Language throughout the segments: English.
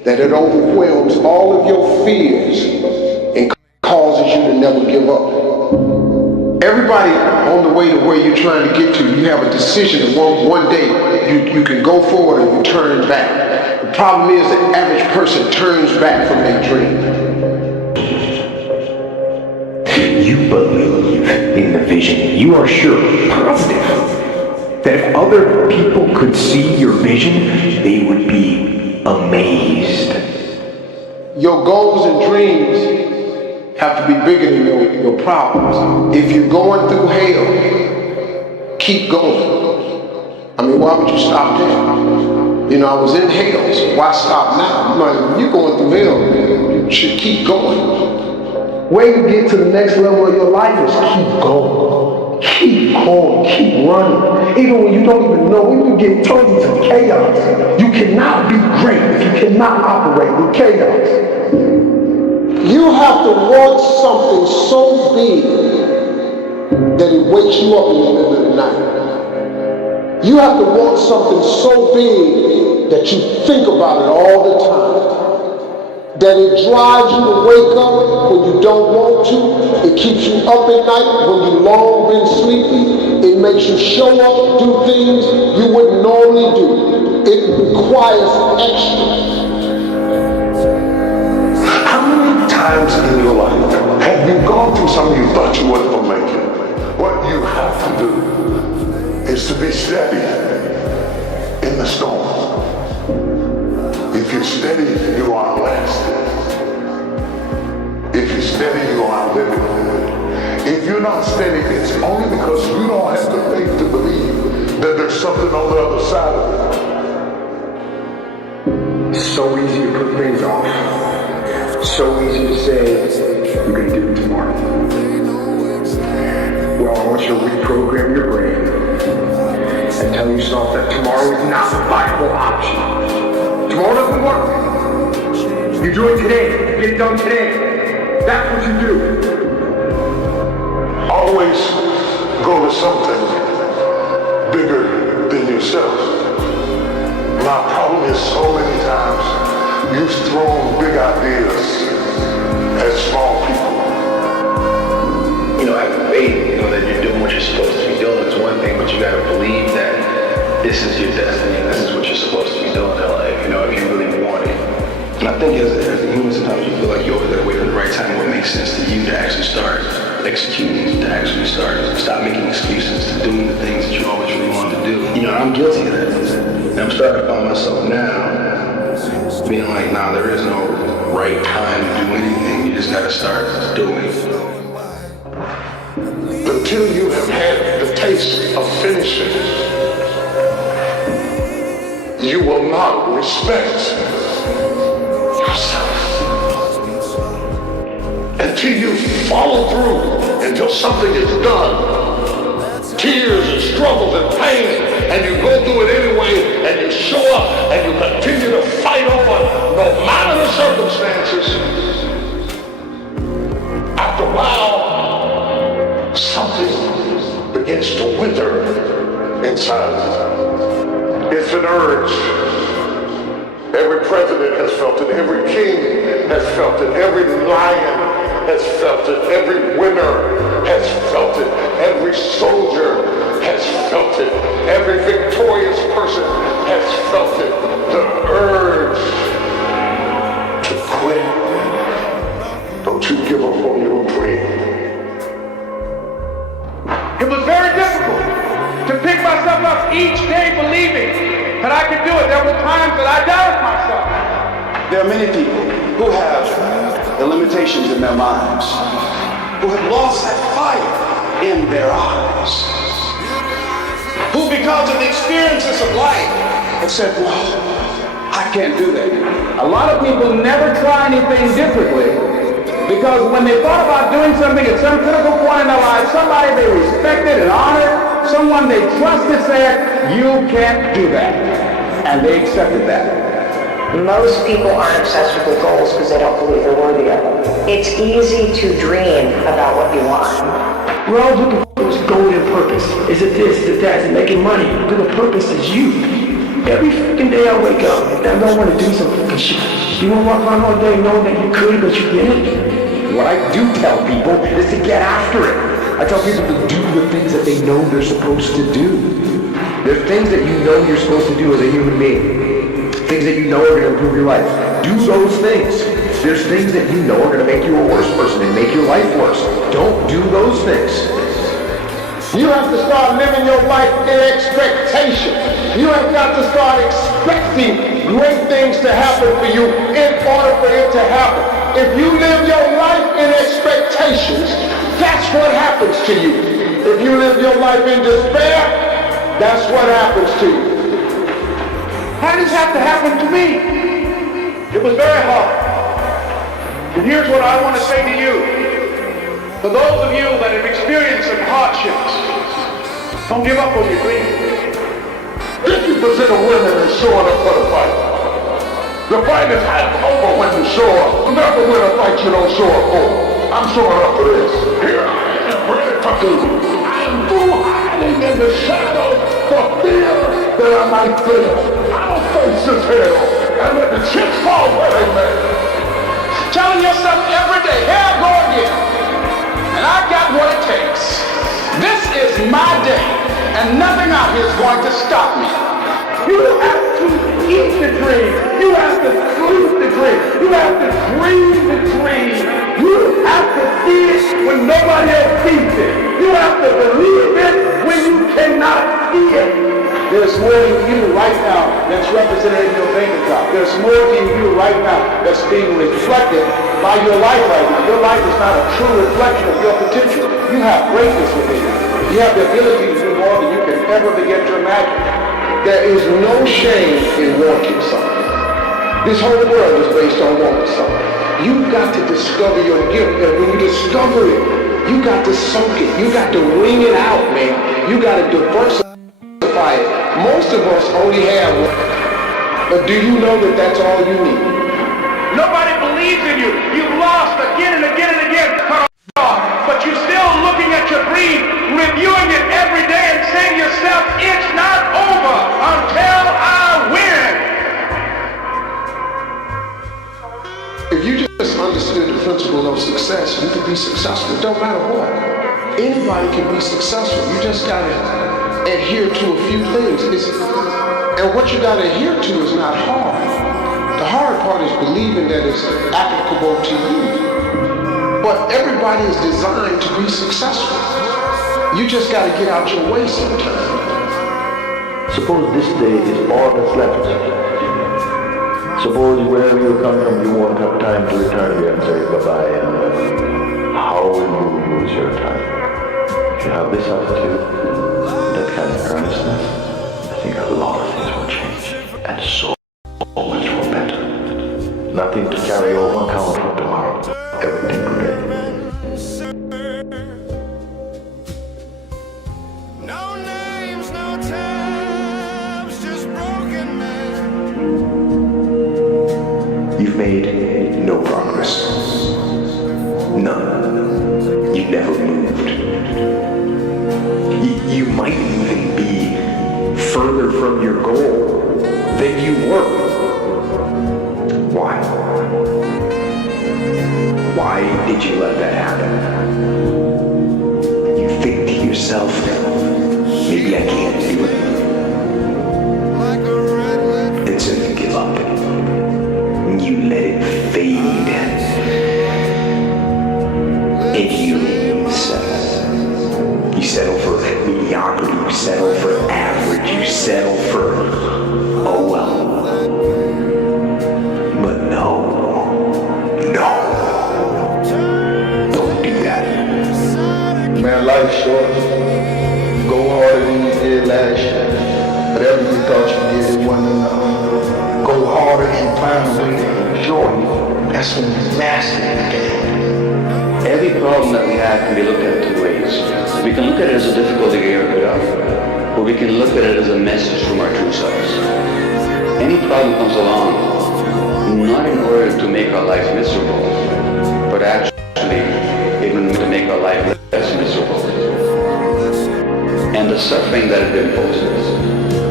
that it overwhelms all of your fears and causes you to never give up. Everybody on the way to where you're trying to get to, you have a decision that one day you can go forward or you turn back. The problem is the average person turns back from their dream. You believe in the vision. You are sure, positive, that if other people could see your vision, they would be amazed. Your goals and dreams have to be bigger than your problems. If you're going through hell, keep going. I mean, why would you stop there? You know, I was in hell, so why stop now? When you're going through hell, you should keep going. Way to get to the next level of your life is keep going. Keep going, keep running. Even when you don't even know, when you get thrown into chaos, you cannot be great if you cannot operate with chaos. You have to want something so big that it wakes you up in the middle of the night. You have to want something so big that you think about it all the time. That it drives you to wake up when you don't want to. It keeps you up at night when you've long been sleepy. It makes you show up, do things you wouldn't normally do. It requires extra. Times in your life have you gone through something you thought you wasn't going to make it? What you have to do is to be steady in the storm. If you're steady, you are lasting. If you're steady, you are living. If you're not steady, it's only because you don't have the faith to believe that there's something on the other side of it. It's so easy to put things off. So easy to say, you're going to do it tomorrow. Well, I want you to reprogram your brain and tell yourself that tomorrow is not a viable option. Tomorrow doesn't work. You do it today. Get it done today. That's what you do. Always go to something bigger than yourself. My problem is so many times you've thrown big ideas at small people. You know, having faith, you know, that you're doing what you're supposed to be doing is one thing, but you gotta believe that this is your destiny and this is what you're supposed to be doing in life, you know, if you really want it. And I think as a human, sometimes you feel like you always gotta wait for the right time, what makes sense to you to actually start executing, to actually stop making excuses, to doing the things that you always really wanted to do. You know, I'm guilty of that. And I'm starting to find myself now being like, nah, there is no right time to do anything. You just gotta start doing it. Until you have had the taste of finishing, you will not respect yourself. Until you follow through, until something is done, tears and struggles and pain, and you go through it anyway, and you show up, and you continue to fight on, no matter the circumstances. After a while, something begins to wither inside. It's an urge. Every president has felt it, every king has felt it, every lion has felt it, every winner has felt it, every soldier has felt it, every victorious person has felt it. The urge to quit. Don't you give up on your dream. It was very difficult to pick myself up each day believing that I could do it. There were times that I doubted myself. There are many people who have the limitations in their minds, who have lost that fire in their eyes, who because of the experiences of life have said, well, I can't do that. A lot of people never try anything differently because when they thought about doing something at some critical point in their life, somebody they respected and honored, someone they trusted said, you can't do that. And they accepted that. Most people aren't obsessed with their goals because they don't believe they're worthy of them. It's easy to dream about what you want. We're all looking for this golden purpose. Is it this? Is it that? Is it making money? The purpose is you. Every fucking day I wake up, and I don't want to do some fucking shit. You want to walk around all day knowing that you could, but you didn't? What I do tell people is to get after it. I tell people to do the things that they know they're supposed to do. There's things that you know you're supposed to do as a human being. Things that you know are going to improve your life. Do those things. There's things that you know are going to make you a worse person and make your life worse. Don't do those things. You have to start living your life in expectation. You have got to start expecting great things to happen for you in order for it to happen. If you live your life in expectations, that's what happens to you. If you live your life in despair, that's what happens to you. How did this have to happen to me? It was very hard. And here's what I want to say to you. For those of you that have experienced some hardships, don't give up on your dream. 50% of women are showing up for the fight. The fight is half over when you show up. You never win a fight you don't show up for. I'm showing up for this. Here I am, ready for you. I am through hiding in the shadows for fear that I might fail. I'll face this hell and let the chips fall where they may. Telling yourself every day, here I go again. And I got what it takes. This is my day, and nothing out here is going to stop me. You have to eat the dream. You have to sleep the dream. You have to dream the dream. You have to see it when nobody else sees it. You have to believe it when you cannot see it. There's more in you right now that's represented in your bank account. There's more in you right now that's being reflected by your life right now. Your life is not a true reflection of your potential. You have greatness within you. You have the ability to do more than you can ever begin to imagine. There is no shame in wanting something. This whole world is based on wanting something. You've got to discover your gift, and when you discover it, you got to soak it. You got to wring it out, man. You got to diversify it. Most of us only have one. But do you know that that's all you need? Nobody believes in you. You've lost again and again and again. But you're still looking at your dream, reviewing it every day and saying to yourself, it's not over until I win. If you just understood the principle of success, you could be successful. It don't matter what. Anybody can be successful. You just gotta adhere to a few things. And what you gotta adhere to is not hard. The hard part is believing that it's applicable to you. But everybody is designed to be successful. You just gotta get out your way sometimes. Suppose this day is all that's left. Suppose wherever you come from, you won't have time to return here and say bye-bye. And how will you use your time? If you have this attitude, that kind of earnestness, I think a lot of things will change. And so much for better. Nothing to carry over account for tomorrow. Everything today. No names, no times, just broken men. You've made no progress. None. You never moved. You might even be further from your goal than you were. Why? Why did you let that happen? You think to yourself, maybe I can't do it. And so you give up. And you let it fade. And you settle. You settle for mediocrity. You settle for average. You settle for, oh well. But no. Don't do that. Man, life's short. Go harder than you did last year. Whatever you thought you did, it wasn't enough. Go harder and find a way to enjoy it. That's when you master the game. Every problem that we have can be looked at two ways. We can look at it as a difficulty to get rid of, or we can look at it as a message from our true selves. Any problem comes along not in order to make our life miserable, but actually even to make our life less miserable. And the suffering that it imposes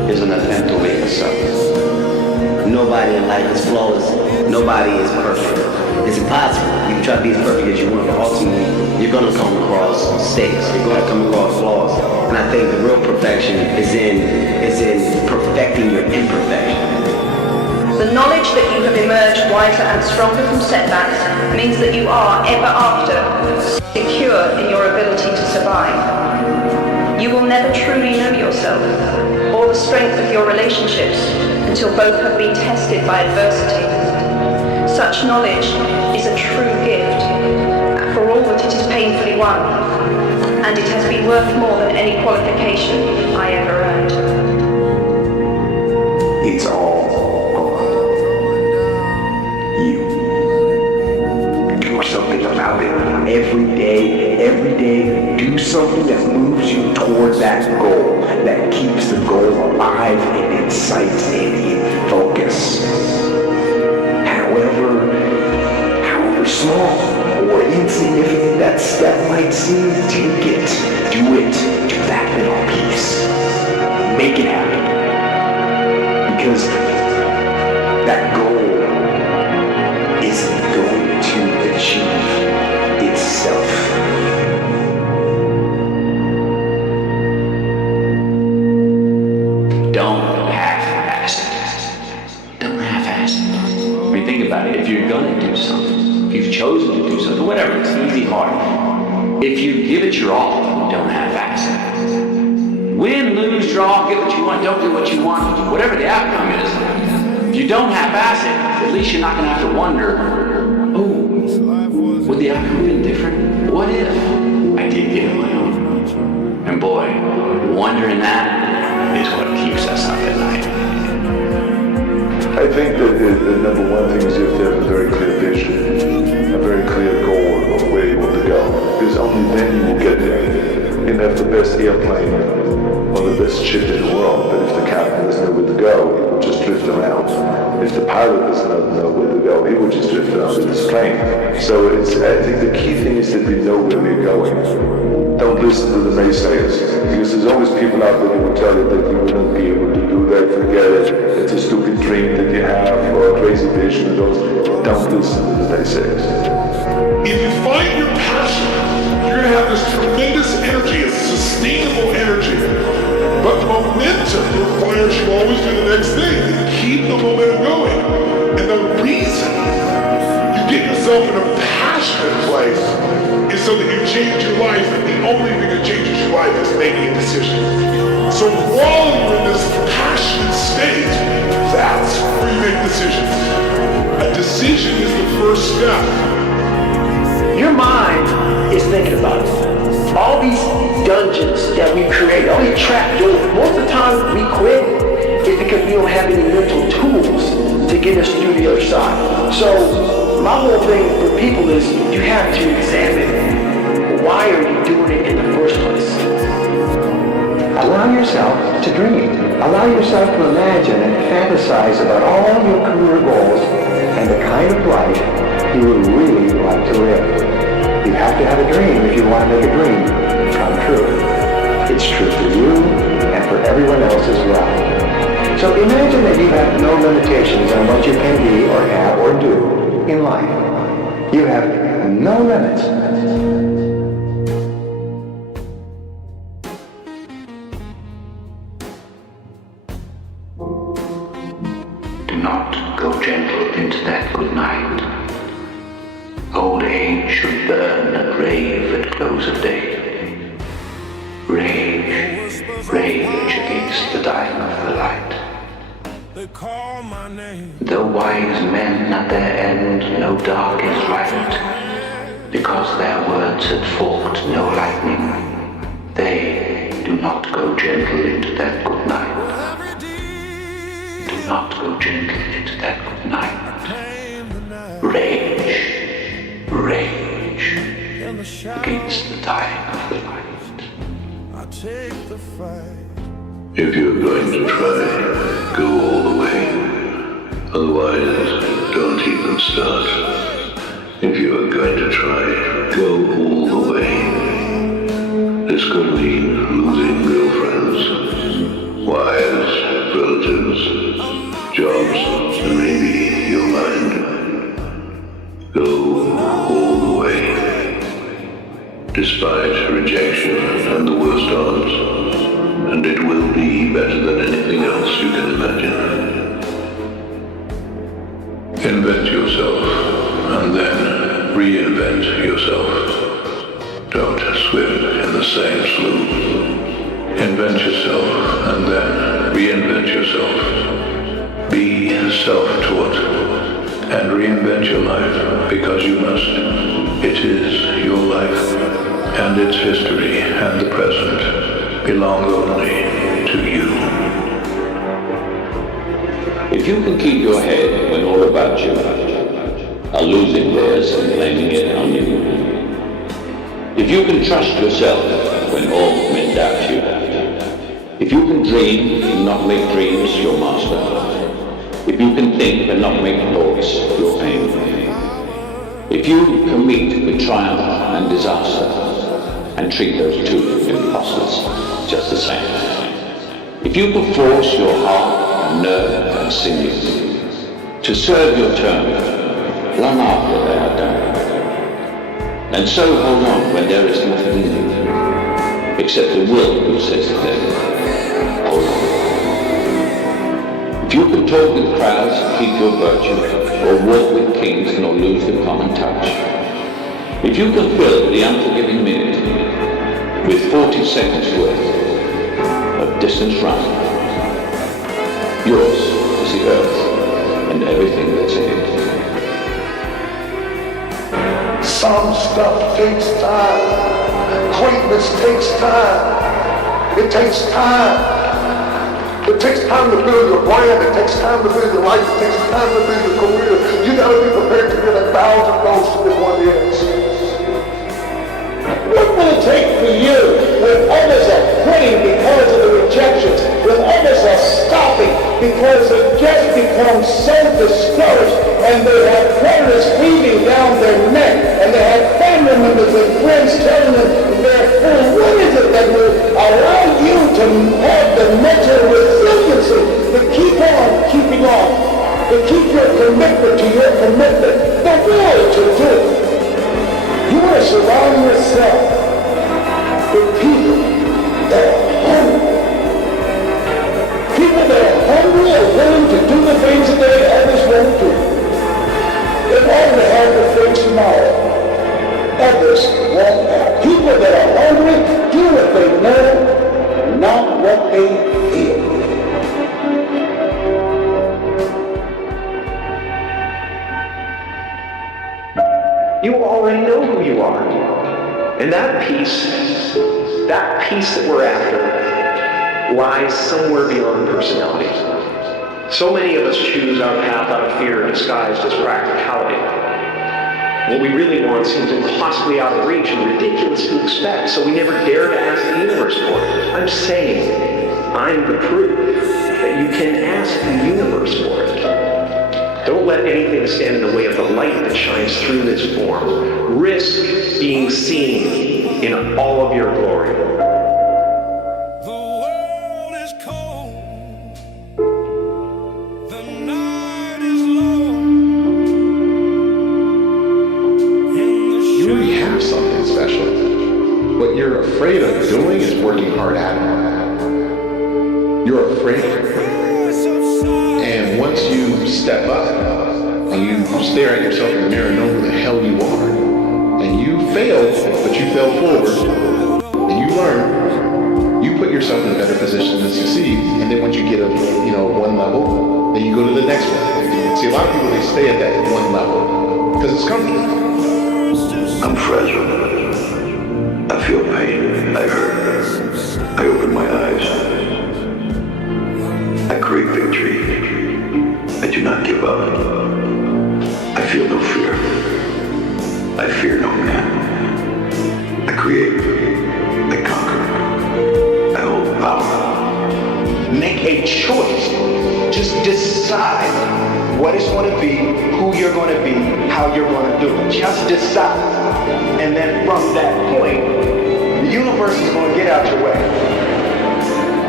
is an attempt to wake us up. Nobody in life is flawless. Nobody is perfect. It's impossible. You can try to be as perfect as you want, but ultimately, you're going to come across mistakes. You're going to come across flaws. And I think the real perfection is in perfecting your imperfection. The knowledge that you have emerged wiser and stronger from setbacks means that you are, ever after, secure in your ability to survive. You will never truly know yourself or the strength of your relationships until both have been tested by adversity. Such knowledge is a true gift, for all that it is painfully won, and it has been worth more than any qualification I ever earned. It's all on you. Do something about it. Every day, do something that moves you toward that goal, that keeps the goal alive and in sight and in focus. However small or insignificant that step might seem, take it, do it, do that little piece. Make it happen. Because that goal isn't going to achieve itself. Don't half-ass it. Don't half-ass it. I mean, think about it. If you're going to do something, if you've chosen to do something, whatever, it's easy, hard. If you give it your all, don't half-ass it. Win, lose, draw, get what you want, don't get what you want, whatever the outcome is. If you don't half-ass it, at least you're not going to have to wonder, oh, would the outcome have been different? What if I did get it my own? And boy, wondering that is what keeps us up at night. I think that the number one thing is you have to have a very clear vision, a very clear goal of where you want to go. Because only then you will get there. You can have the best airplane or the best ship in the world, but if the captain doesn't know where to go, he will just drift around. If the pilot doesn't know where to go, he will just drift around with his plane. So I think the key thing is that we know where we're going. Don't listen to the naysayers, because there's always people out there who will tell you that you will not be able to do that, forget it, it's a stupid dream that you have, or a crazy vision, and those. Don't listen to the naysayers. If you find your passion, you're gonna have this tremendous energy, it's sustainable energy. But momentum requires you always do the next thing and keep the momentum going. And the reason you get yourself in a passionate place is so that you change your life, and the only thing that changes your life is making a decision. So while you're in this passionate state, that's where you make decisions. A decision is the first step. Your mind is thinking about it. All these dungeons that we create, all these trap doors, most of the time we quit is because we don't have any mental tools to get us through the other side. So my whole thing for people is you have to examine why are you doing it in the first place. Allow yourself to dream. Allow yourself to imagine and fantasize about all your career goals and the kind of life you would really like to live. You have to have a dream if you want to make a dream come true. It's true for you and for everyone else as well. So imagine that you have no limitations on what you can be or have or do in life. You have no limits. Do not go gentle into that good night. Old age should burn and rave at close of day. Rage, rage against the dying of the light. Though wise men at their end know dark is right, because their words had forked no lightning, they do not go gentle into that good night. Do not go gentle into that good night. Rage, rage against the dying of the light. If you're going to try, go all the way. Otherwise, don't even start. If you are going to try, go all the way. This could mean losing girlfriends, wives, relatives, jobs, and maybe your mind. Go all the way. Despite rejection and the worst odds, and it will be better than anything else you can imagine. Invent yourself, and then reinvent yourself. Don't swim in the same slough. Invent yourself, and then reinvent yourself. Be self-taught, and reinvent your life, because you must. It is your life, and its history and the present belong only to you. If you can keep your head when all about you are losing theirs and blaming it on you, if you can trust yourself when all men doubt you, if you can dream and not make dreams your master, if you can think and not make thoughts your aim, if you can meet with triumph and disaster and treat those two impostors just the same, if you can force your heart and nerve and sinews to serve your turn long after they are done, and so hold on when there is nothing in you except the will who says to them, hold on. If you can talk with crowds and keep your virtue, or walk with kings nor lose the common touch, if you can fill the unforgiving minute with 40 seconds worth of distance run, yours is the earth and everything that's in it. Some stuff takes time. Greatness takes time. It takes time. It takes time to build your brand. It takes time to build your life. It takes time to build your career. You gotta be prepared to get 1,000 no's to get one yes. What will it take for you when others are quitting because of the rejections, when others are stopping because they've just become so discouraged and they have creditors breathing down their neck and they have family members and friends telling them they're full? What is it that will allow you to have the mental resiliency to keep on keeping on, to keep your commitment to your commitment, the will to do it? You want to surround yourself with people that are hungry. People that are hungry and willing to do the things that they others won't do. In order to have the things tomorrow, others won't have. People that are hungry do what they know, not what they feel. You already know who you are. And that peace that we're after lies somewhere beyond personality. So many of us choose our path out of fear disguised as practicality. What we really want seems impossibly out of reach and ridiculous to expect, so we never dare to ask the universe for it. I'm saying, I'm the proof that you can ask the universe for it. Don't let anything stand in the way of the light that shines through this form. Risk being seen in all of your glory. The world is cold. The night is long. You already have something special. What you're afraid of doing is working hard at it. You're afraid. And once you step up and you stare at yourself in the mirror and know who the hell you are, and you failed, but you fell forward, and you learn, you put yourself in a better position to succeed. And then once you get up, one level, then you go to the next one. See, a lot of people, they stay at that one level because it's comfortable. I'm fragile. I feel pain. I hurt. I open my eyes. I crave victory. I do not give up. I feel no fear. I fear no man. I create. I conquer. I hold power. Make a choice. Just decide what it's going to be, who you're going to be, how you're going to do it. Just decide. And then from that point, the universe is going to get out your way.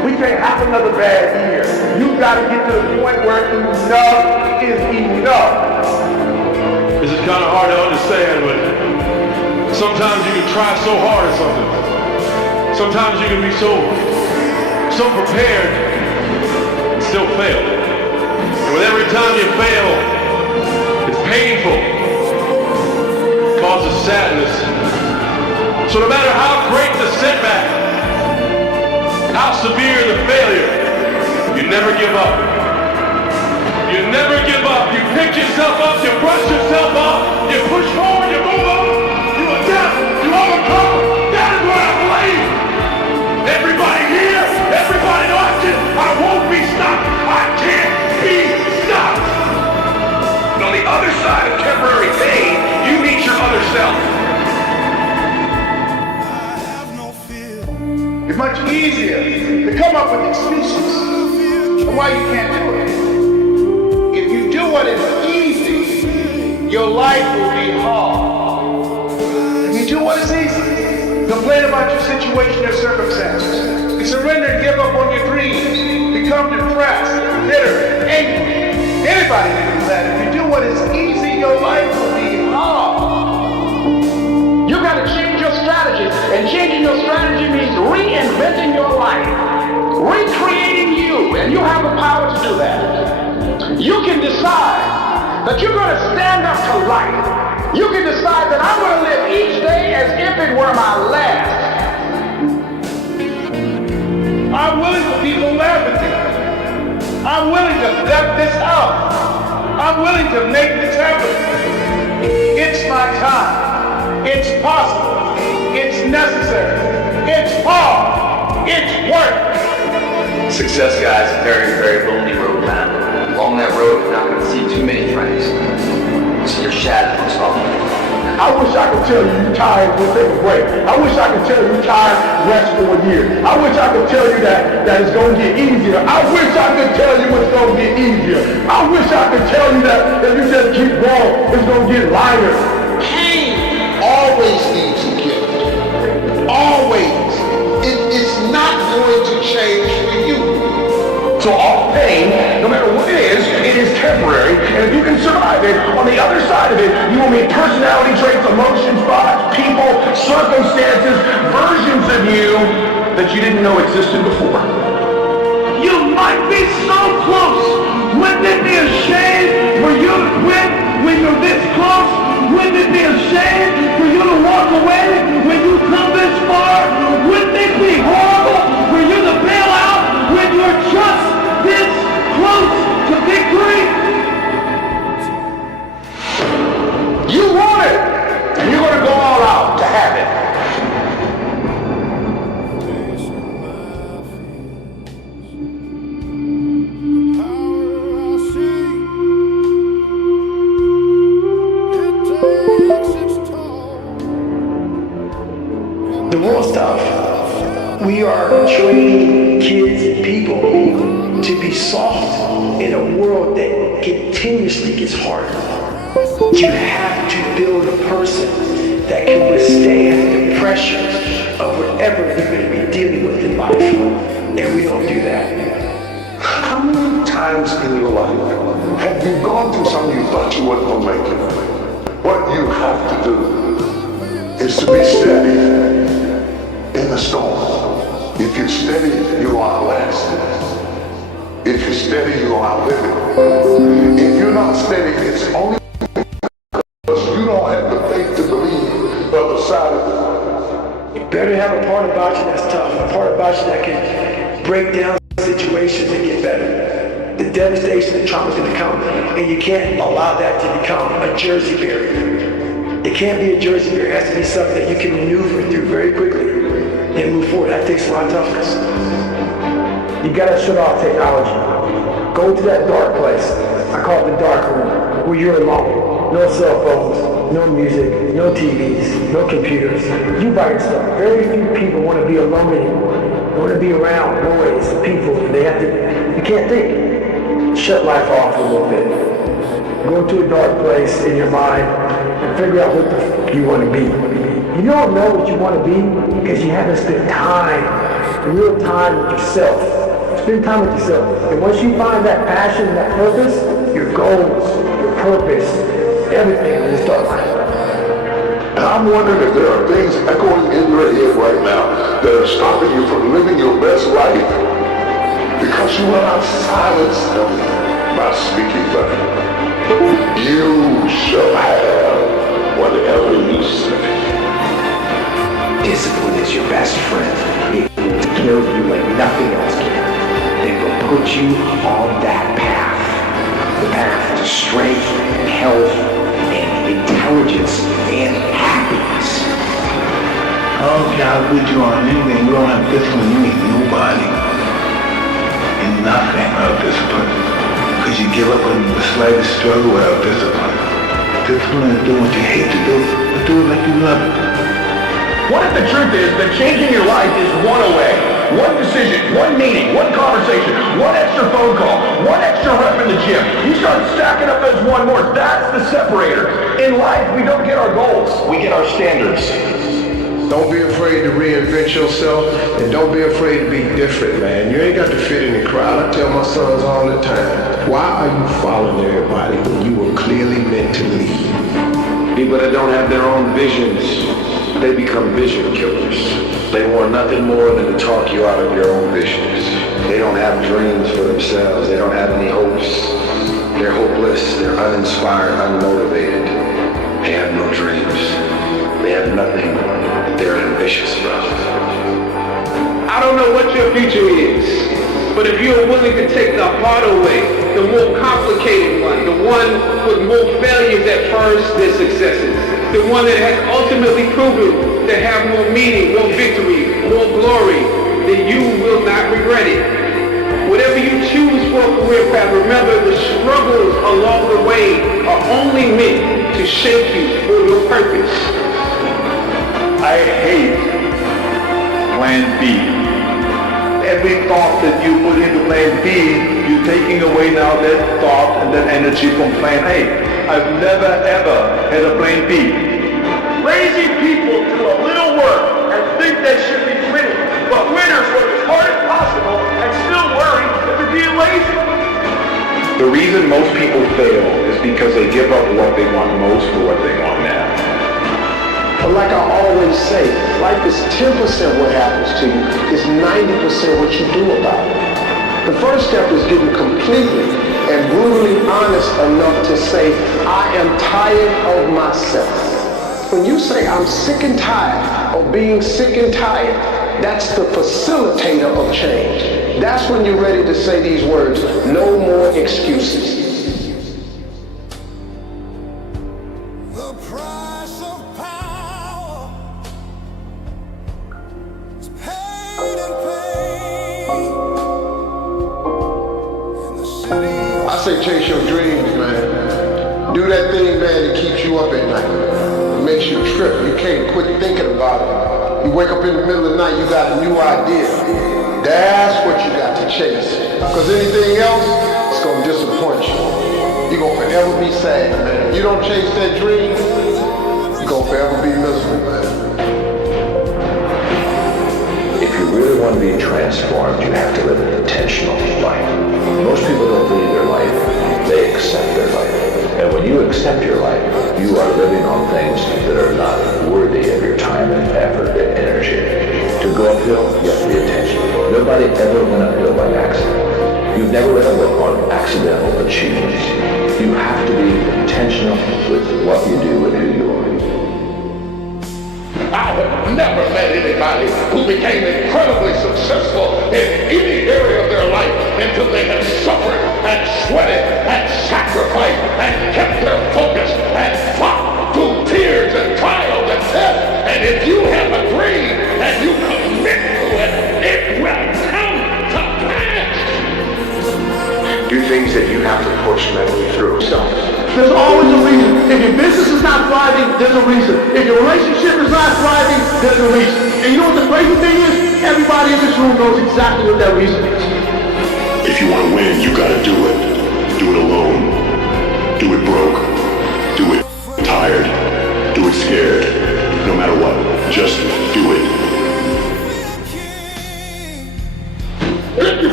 We can't have another bad year. You gotta get to the point where enough is enough. This is kind of hard to understand, but sometimes you can try so hard at something. Sometimes you can be so prepared and still fail. And with every time you fail, it's painful. It causes sadness. So no matter how great the setback, how severe the failure, you never give up. You never give up. You pick yourself up, you brush yourself off, you push forward, you move on, you adapt, you overcome. That is what I believe. Everybody here, everybody watching, I won't be stopped. I can't be stopped. And on the other side of temporary pain, you meet your other self. It's much easier to come up with excuses for why you can't do it. If you do what is easy, your life will be hard. If you do what is easy, complain about your situation or circumstances, you surrender and give up on your dreams, become depressed, bitter, angry. Anybody can do that. If you do what is easy, your life will be hard. You got to change your strategy, and changing your strategy means reinventing your life, recreating you, and you have the power to do that. You can decide that you're going to stand up to life. You can decide that I'm going to live each day as if it were my last. I'm willing for people to laugh at me. I'm willing to duck this out. I'm willing to make this happen. It's my time. It's possible. It's necessary. It's hard. It's work. Success, guys, is a very, very lonely road, man. Along that road, you're not going to see too many friends. So your shadow looks awful. I wish I could tell you you're tired, we'll take a break. I wish I could tell you you're tired, rest for a year. I wish I could tell you that it's going to get easier. I wish I could tell you it's going to get easier. I wish I could tell you that if you just keep going, it's going to get lighter. Pain always leaves a gift. Always. It's not going to change for you. So all pain, no matter what it is temporary, and if you can survive it, on the other side of it, you will meet personality traits, emotions, thoughts, people, circumstances, versions of you that you didn't know existed before. You might be so close. Wouldn't it be a shame for you to quit when you're this close? Wouldn't it be a shame for you to walk away when you come this far? Wouldn't it be horrible for you to bail out when you're just this close to victory? You want it, and you're going to go all out to have it. The world's tough. We are training kids and people to be soft in a world that continuously gets harder. You have to build a person that can withstand the pressures of whatever you're going to be dealing with in life. And we don't do that. How many times in your life have you gone through something you thought you weren't going to make it? What you have to do is to be steady in the storm. If you're steady, you are last. If you're steady, you are living. If you're not steady, it's only because you don't have the faith to believe the other side of it. You better have a part about you that's tough, a part about you that can break down situations and get better. The devastation and trauma is going to come, and you can't allow that to become a jersey barrier. It can't be a jersey barrier. It has to be something that you can maneuver through very quickly and move forward. That takes a lot of toughness. You gotta shut off technology. Go to that dark place. I call it the dark room, where you're alone. No cell phones, no music, no TVs, no computers. You by yourself. Very few people want to be alone anymore. They want to be around noise, people. You can't think. Shut life off a little bit. Go to a dark place in your mind and figure out what the f*** you want to be. You don't know what you want to be because you haven't spent time real time with yourself. Spend time with yourself. And once you find that passion, that purpose, your goals, your purpose, everything will start lining up. And I'm wondering if there are things echoing in your head right now that are stopping you from living your best life because you will not silence them by speaking them. You shall have whatever you say. Discipline is your best friend. It will kill you like nothing else can. It will put you on that path. The path to strength and health and intelligence and happiness. I don't care how good you are in anything, you don't have discipline, you ain't nobody. And nothing without discipline. Because you give up on the slightest struggle without discipline. Discipline is doing what you hate to do, but do it like you love it. What if the truth is that changing your life is one away? One decision, one meeting, one conversation, one extra phone call, one extra rep in the gym. You start stacking up those one more. That's the separator. In life, we don't get our goals. We get our standards. Don't be afraid to reinvent yourself, and don't be afraid to be different, man. You ain't got to fit in the crowd. I tell my sons all the time, why are you following everybody when you were clearly meant to lead? People that don't have their own visions, they become vision killers. They want nothing more than to talk you out of your own visions. They don't have dreams for themselves. They don't have any hopes. They're hopeless. They're uninspired, unmotivated. They have no dreams. They have nothing that they're ambitious about. I don't know what your future is, but if you're willing to take the harder way, the more complicated one, the one with more failures at first than successes, the one that has ultimately proven to have more meaning, more victory, more glory, then you will not regret it. Whatever you choose for a career path, remember the struggles along the way are only meant to shape you for your purpose. I hate Plan B. Every thought that you put into Plan B, you're taking away now that thought and that energy from Plan A. I've never ever had a Plan B. Lazy people do a little work and think they should be winning, but winners work as hard as possible and still worry that they're being lazy. The reason most people fail is because they give up what they want most for what they want now. But like I always say, life is 10% what happens to you, is 90% what you do about it. The first step is getting completely and brutally honest enough to say, I am tired of myself. When you say, I'm sick and tired of being sick and tired, that's the facilitator of change. That's when you're ready to say these words, no more excuses. I say chase your dreams, man. Do that thing, man, that keeps you up at night. It makes you trip. You can't quit thinking about it. You wake up in the middle of the night, you got a new idea. That's what you got to chase. Because anything else, it's going to disappoint you. You're going to forever be sad, man. If you don't chase that dream, you're going to forever be miserable, man. If you really want to be transformed, you have to live an intentional life. Most people don't lead their life, they accept their life. And when you accept your life, you are living on things that are not worthy of your time and effort and energy. To go uphill, you have to be intentional. Nobody ever went uphill by accident. You've never read a book on accidental achievements. You have to be intentional with what you do and who you are. I have never met anybody who became incredibly successful in any area of their life until they have suffered and sweated and sacrificed and kept their focus and fought through tears and trials and death. And if you have a dream and you commit to it, it will come to pass. Do things that you have to push mentally through. There's always a reason. If your business is not thriving, there's a reason. If your relationship is not thriving, there's a reason. And you know what the crazy thing is? Everybody in this room knows exactly what that reason is. If you want to win, you gotta do it. Do it alone. Do it broke. Do it tired. Do it scared. No matter what, just do it.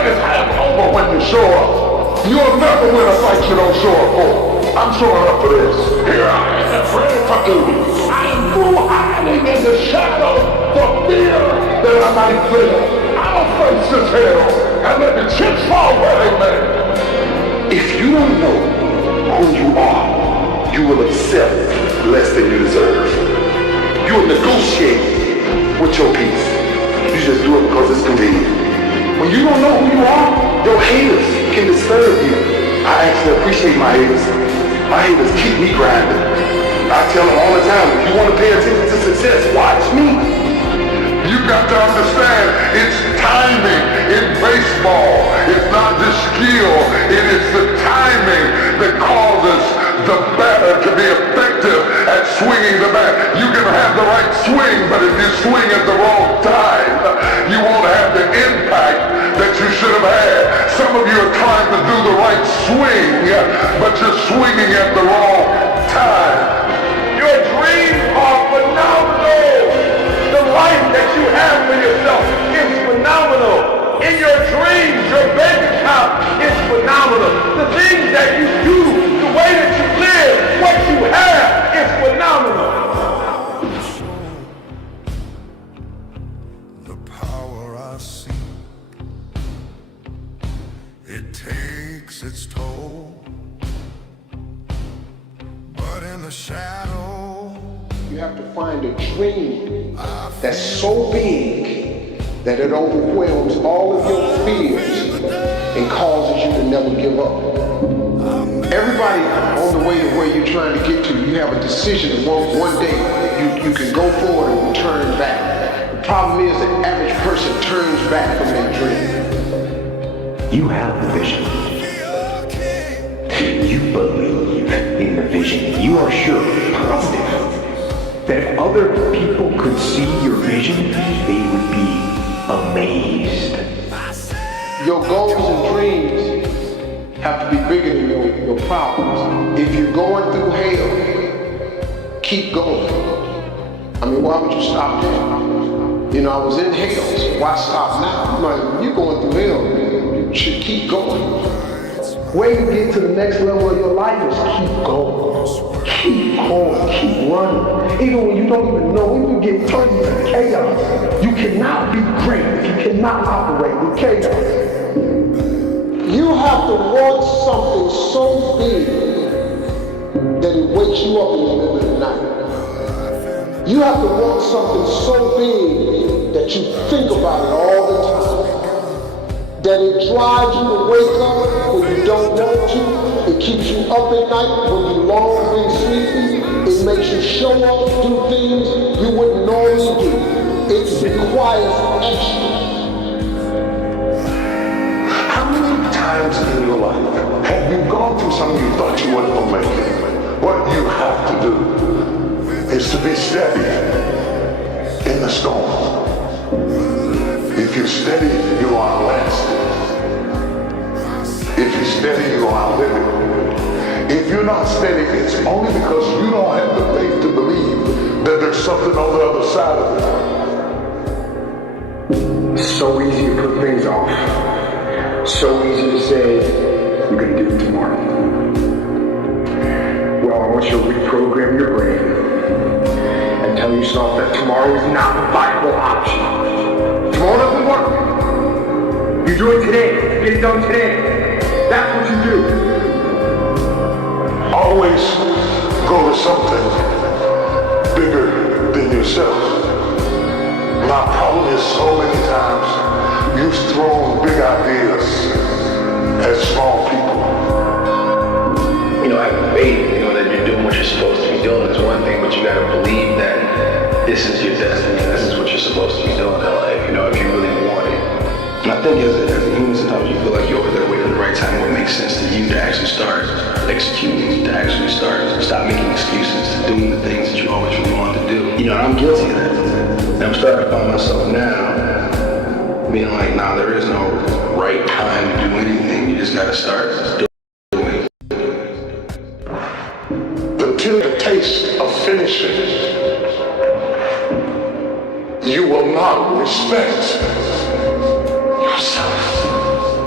fight is half over when you show up. You'll never win a fight you don't show up for. I'm showing up for this. Here I am, ready for duty. I am through hiding in the shadow for fear that I might fail. I'll face this hell and let the chips fall where they may. If you don't know who you are, you will accept less than you deserve. You will negotiate with your peace. You just do it because it's convenient. When you don't know who you are, your haters can disturb you. I actually appreciate my haters. My haters keep me grinding. I tell them all the time, if you want to pay attention to success, watch me. You got to understand, it's timing in baseball. It's not just skill. It is the timing that causes the batter to be effective at swinging the bat. You can have the right swing, but if you swing at the wrong time, you won't have the impact that you should have had. Some of you are trying to do the right swing, but you're swinging at the wrong time. Your dreams are phenomenal. The life that you have for yourself is phenomenal. In your dreams, your bank account is phenomenal. The things that you do, the way that you live, what you have is phenomenal. The power I see, it takes its toll. But in the shadow, you have to find a dream that's so big that it overwhelms all of your fears and causes you to never give up. Everybody on the way to where you're trying to get to, you have a decision. One day you can go forward and turn back. The problem is the average person turns back from their dream. You have the vision. You believe in the vision. You are sure, positive, that if other people could see your vision, they would be amazed. Your goals and dreams have to be bigger than your problems. If you're going through hell, keep going. I mean, why would you stop there? You know, I was in hell, so why stop now? I'm like, you're going through hell, you should keep going. Way to get to the next level of your life is keep going. Keep going, keep running. Even when you don't even know, when you get turned into chaos, you cannot be great if you cannot operate with chaos. You have to want something so big that it wakes you up in the middle of the night. You have to want something so big that you think about it all the time. That it drives you to wake up when you don't want to. It keeps you up at night when you long and sleepy. It makes you show up to do things you wouldn't normally do. It requires action. How many times in your life have you gone through something you thought you weren't going to make it? What you have to do is to be steady in the storm. If you're steady, you are lasting. If you're steady, you are living. If you're not steady, it's only because you don't have the faith to believe that there's something on the other side of it. It's so easy to put things off. So easy to say, you're going to do it tomorrow. Well, I want you to reprogram your brain and tell yourself that tomorrow is not a viable option. Tomorrow doesn't work. You do it today. Get it done today. That's what you do. Always go to something bigger than yourself. My problem is so many times you've thrown big ideas at small people. You know, have faith, that you're doing what you're supposed to be doing is one thing, but you gotta believe that this is your destiny and this is what you're supposed to be doing in life, if you really want it. And I think as a human, sometimes you feel like you're over there waiting for the right time when it makes sense to you to actually start executing, to actually stop making excuses, to doing the things that you always really wanted to do. I'm guilty of that. And I'm starting to find myself now being like, nah, there is no right time to do anything. You just gotta start doing it. Until the taste of finishing, you will not respect yourself.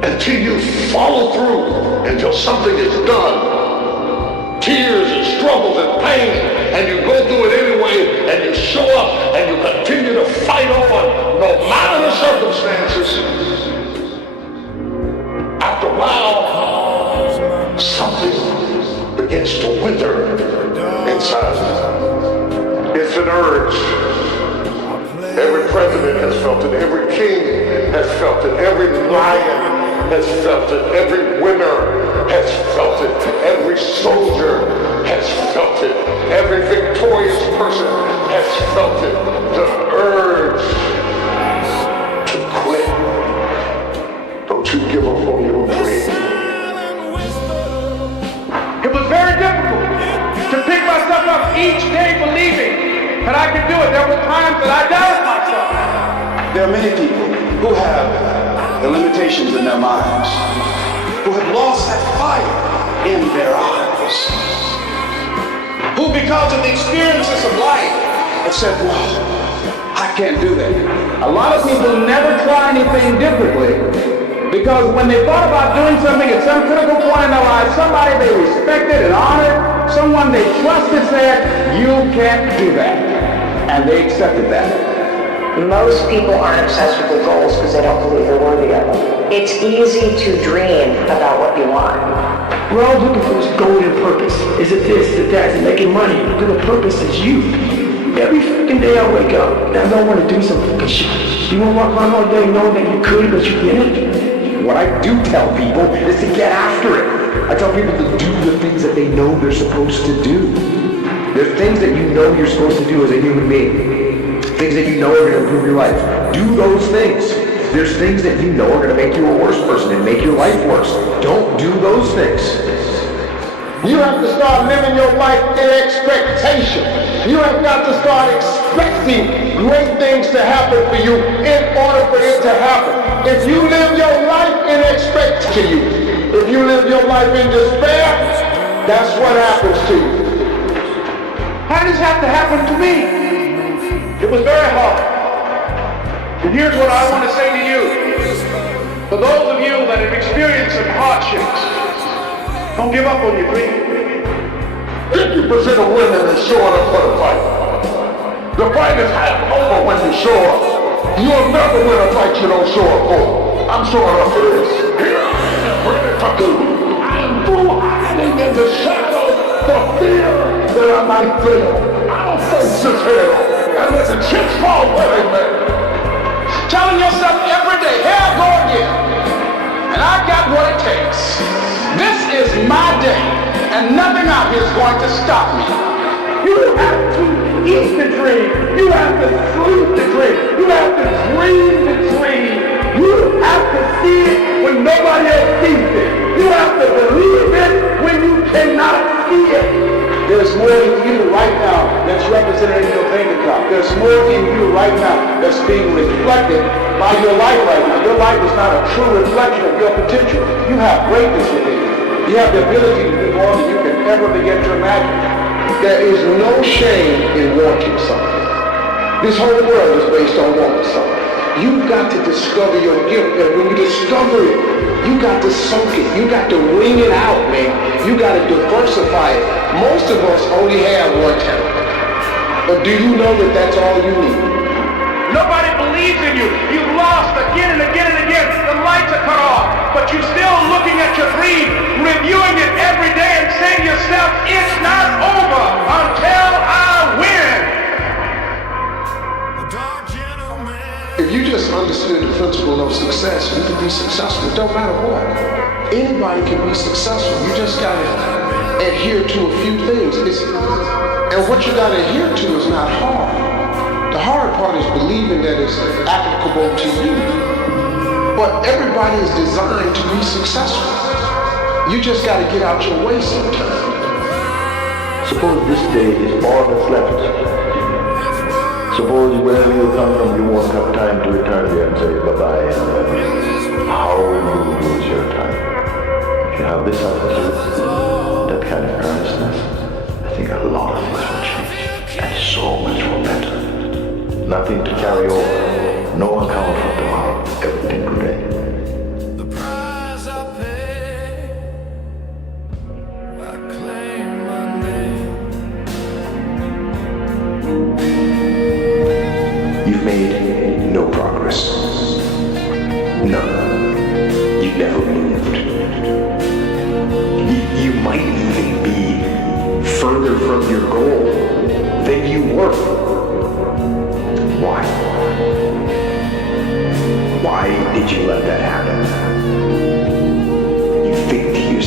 until you follow through, until something is done. Tears and struggles and pain, and you go through it anyway, and you show up, and you continue to fight on, no matter the circumstances. After a while, something begins to wither inside. It's an urge. Every president has felt it, every king has felt it, every lion has felt it, every winner has felt it, every soldier has felt it, every victorious person has felt it. The urge to quit. Don't you give up on your dream. It was very difficult to pick myself up each day believing that I could do it. There were times that I doubted myself. There are many people who have the limitations in their minds, who have lost that fire in their eyes, who because of the experiences of life have said, well, I can't do that. A lot of people never try anything differently because when they thought about doing something at some critical point in their lives, somebody they respected and honored, someone they trusted said, you can't do that. And they accepted that. Most people aren't obsessed with their goals because they don't believe they're worthy of them. It's easy to dream about what you want. We're all looking for this golden purpose. Is it this, is it that, is it making money? The purpose is you. Every fucking day I wake up and I don't want to do some fucking shit. You want to walk around all day knowing that you could, but you didn't? What I do tell people is to get after it. I tell people to do the things that they know they're supposed to do. There's things that you know you're supposed to do as a human being. Things that you know are going to improve your life. Do those things. There's things that you know are going to make you a worse person and make your life worse. Don't do those things. You have to start living your life in expectation. You have got to start expecting great things to happen for you in order for it to happen. If you live your life in expectation, if you live your life in despair, that's what happens to you. How does this have to happen to me? It was very hard. And here's what I want to say to you. For those of you that have experienced some hardships, don't give up on your dream. 50% of women is showing up for the fight. The fight is half over when you show up. You'll never win a fight you don't show up for. I'm showing up for this. Here I am, ready to do. I'm through hiding in the shadows for fear that I might fail. I'll face this hell and let the chips fall where they may. Telling yourself every day, here I go again. And I got what it takes. This is my day, and nothing out here is going to stop me. You have to eat the dream. You have to sleep the dream. You have to dream the dream. You have to see it when nobody else sees it. You have to believe it when you cannot see it. There's more in you right now that's represented in your bank account. There's more in you right now that's being reflected by your life right now. Your life is not a true reflection of your potential. You have greatness within you. You have the ability to do more than you can ever begin to imagine. There is no shame in wanting something. This whole world is based on wanting something. You've got to discover your gift, and when you discover it, you got to soak it. You got to wring it out, man. You got to diversify it. Most of us only have one talent. But do you know that that's all you need? Nobody believes in you. You've lost again and again and again. The lights are cut off, but you're still looking at your dream, reviewing it every day and saying to yourself, it's not over until I win. If you just understood the principle of success, you can be successful. It don't matter what. Anybody can be successful. You just gotta adhere to a few things. And what you gotta adhere to is not hard. The hard part is believing that it's applicable to you. But everybody is designed to be successful. You just gotta get out your way sometimes. Suppose this day is all that's left. Suppose wherever you come from, you won't have time to return there and say bye-bye. And how will you lose your time? If you have this attitude, that kind of earnestness, I think a lot of things will change, and so much for better. Nothing to carry over, no account for tomorrow, everything today.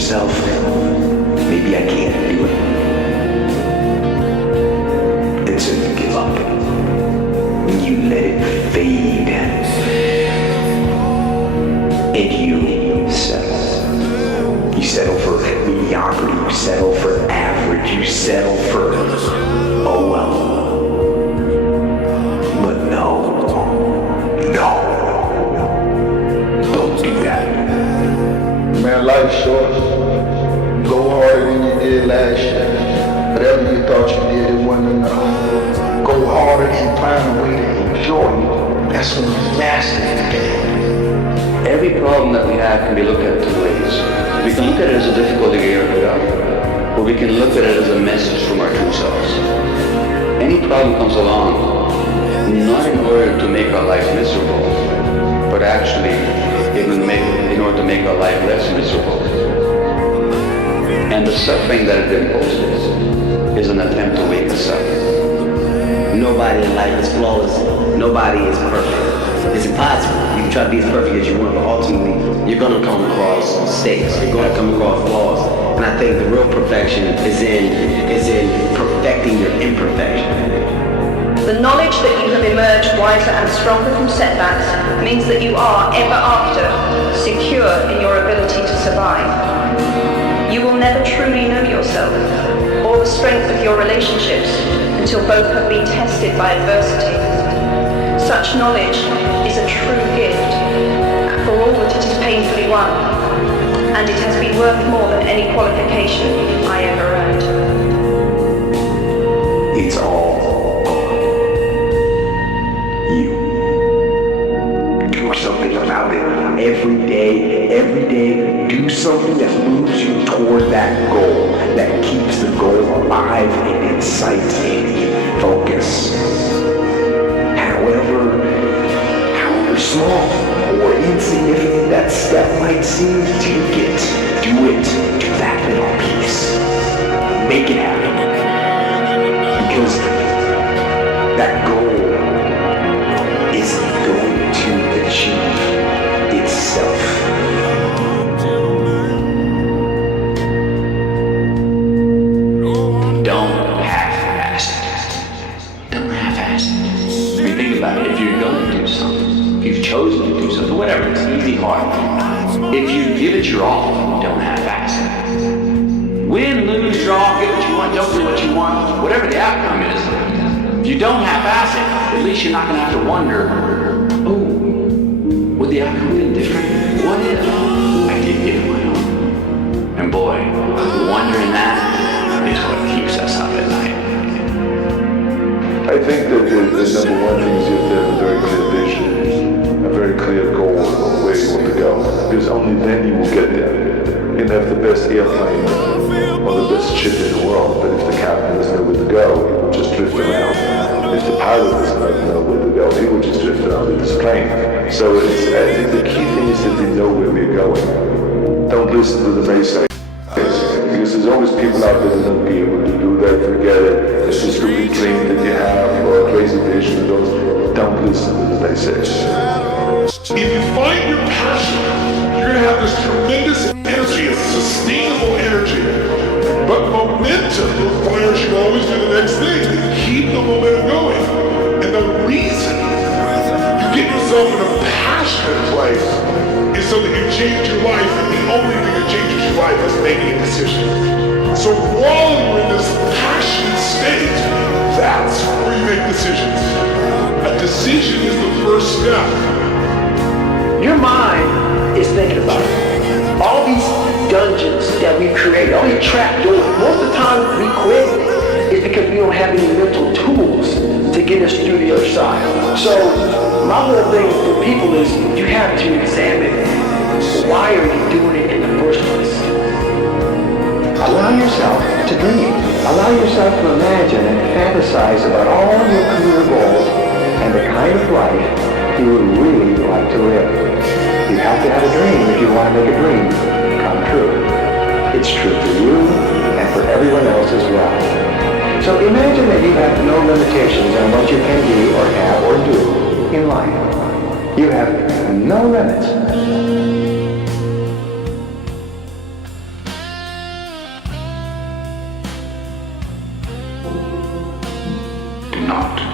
yourself, maybe I can't do it. And so you give up. You let it fade. And you settle. You settle for mediocrity. You settle for average. You settle for, oh well. But no. Don't do that. Man, life's short. Go harder than you did last year. Whatever you thought you did, it wasn't enough. Go harder and find a way to enjoy it. That's when you master the game. Every problem that we have can be looked at two ways. We can look at it as a difficulty to get rid of, or we can look at it as a message from our true selves. Any problem comes along, not in order to make our life miserable, but actually in order to make our life less miserable. And the suffering that it imposes is an attempt to wake us up. Nobody in life is flawless. Nobody is perfect. It's impossible. You can try to be as perfect as you want, but ultimately, you're going to come across mistakes. You're going to come across flaws. And I think the real perfection is in perfecting your imperfection. The knowledge that you have emerged wiser and stronger from setbacks means that you are, ever after, secure in your ability to survive. You will never truly know yourself, or the strength of your relationships, until both have been tested by adversity. Such knowledge is a true gift, for all that it is painfully won, and it has been worth more than any qualification I ever earned. It's all you. Do something about it. Every day, do something that moves you toward that goal, that keeps the goal alive and in sight and in focus. However small or insignificant that step might seem, take it, do that little piece, make it happen, because that goal isn't going to achieve itself. Don't half-ass it. I mean, think about it. If you're going to do something, if you've chosen to do something, whatever, it's easy, hard. If you give it your all, don't half-ass it. Win, lose, draw, get what you want, don't do what you want, whatever the outcome is. If you don't half-ass it, at least you're not going to have to wonder, oh, would the outcome have been different? What if I did give it my all? And boy, wondering that is what keeps us up at night. I think that the number one thing is you have to have a very clear vision, a very clear goal of where you want to go. Because only then you will get there. You can have the best airplane or the best ship in the world, but if the captain doesn't know where to go, he will just drift around. If the pilot doesn't know where to go, he will just drift around with his plane. So I think the key thing is that we know where we're going. Don't listen to the naysayers. Because there's always people out there that won't be able to do that, forget it. It's a stupid dream that you have or a crazy vision. Don't listen to the naysayers. If you find your passion, you're going to have this tremendous energy, a sustainable energy. But momentum requires you always do the next thing to keep the momentum going. And the reason you get yourself in a passionate place is so that you change your life, and the only thing that changes your life is making a decision. So while you're in this passionate state, that's where you make decisions. A decision is the first step. Your mind is thinking about it. All these dungeons that we create, all these trapdoors, most of the time we quit is because we don't have any mental tools to get us through the other side. So my whole thing for people is you have to examine why are you doing it in the first place. Allow yourself to dream. Allow yourself to imagine and fantasize about all your career goals and the kind of life you would really like to live. You have to have a dream if you want to make a dream come true. It's true for you and for everyone else as well. So imagine that you have no limitations on what you can be or have or do in life. You have no limits.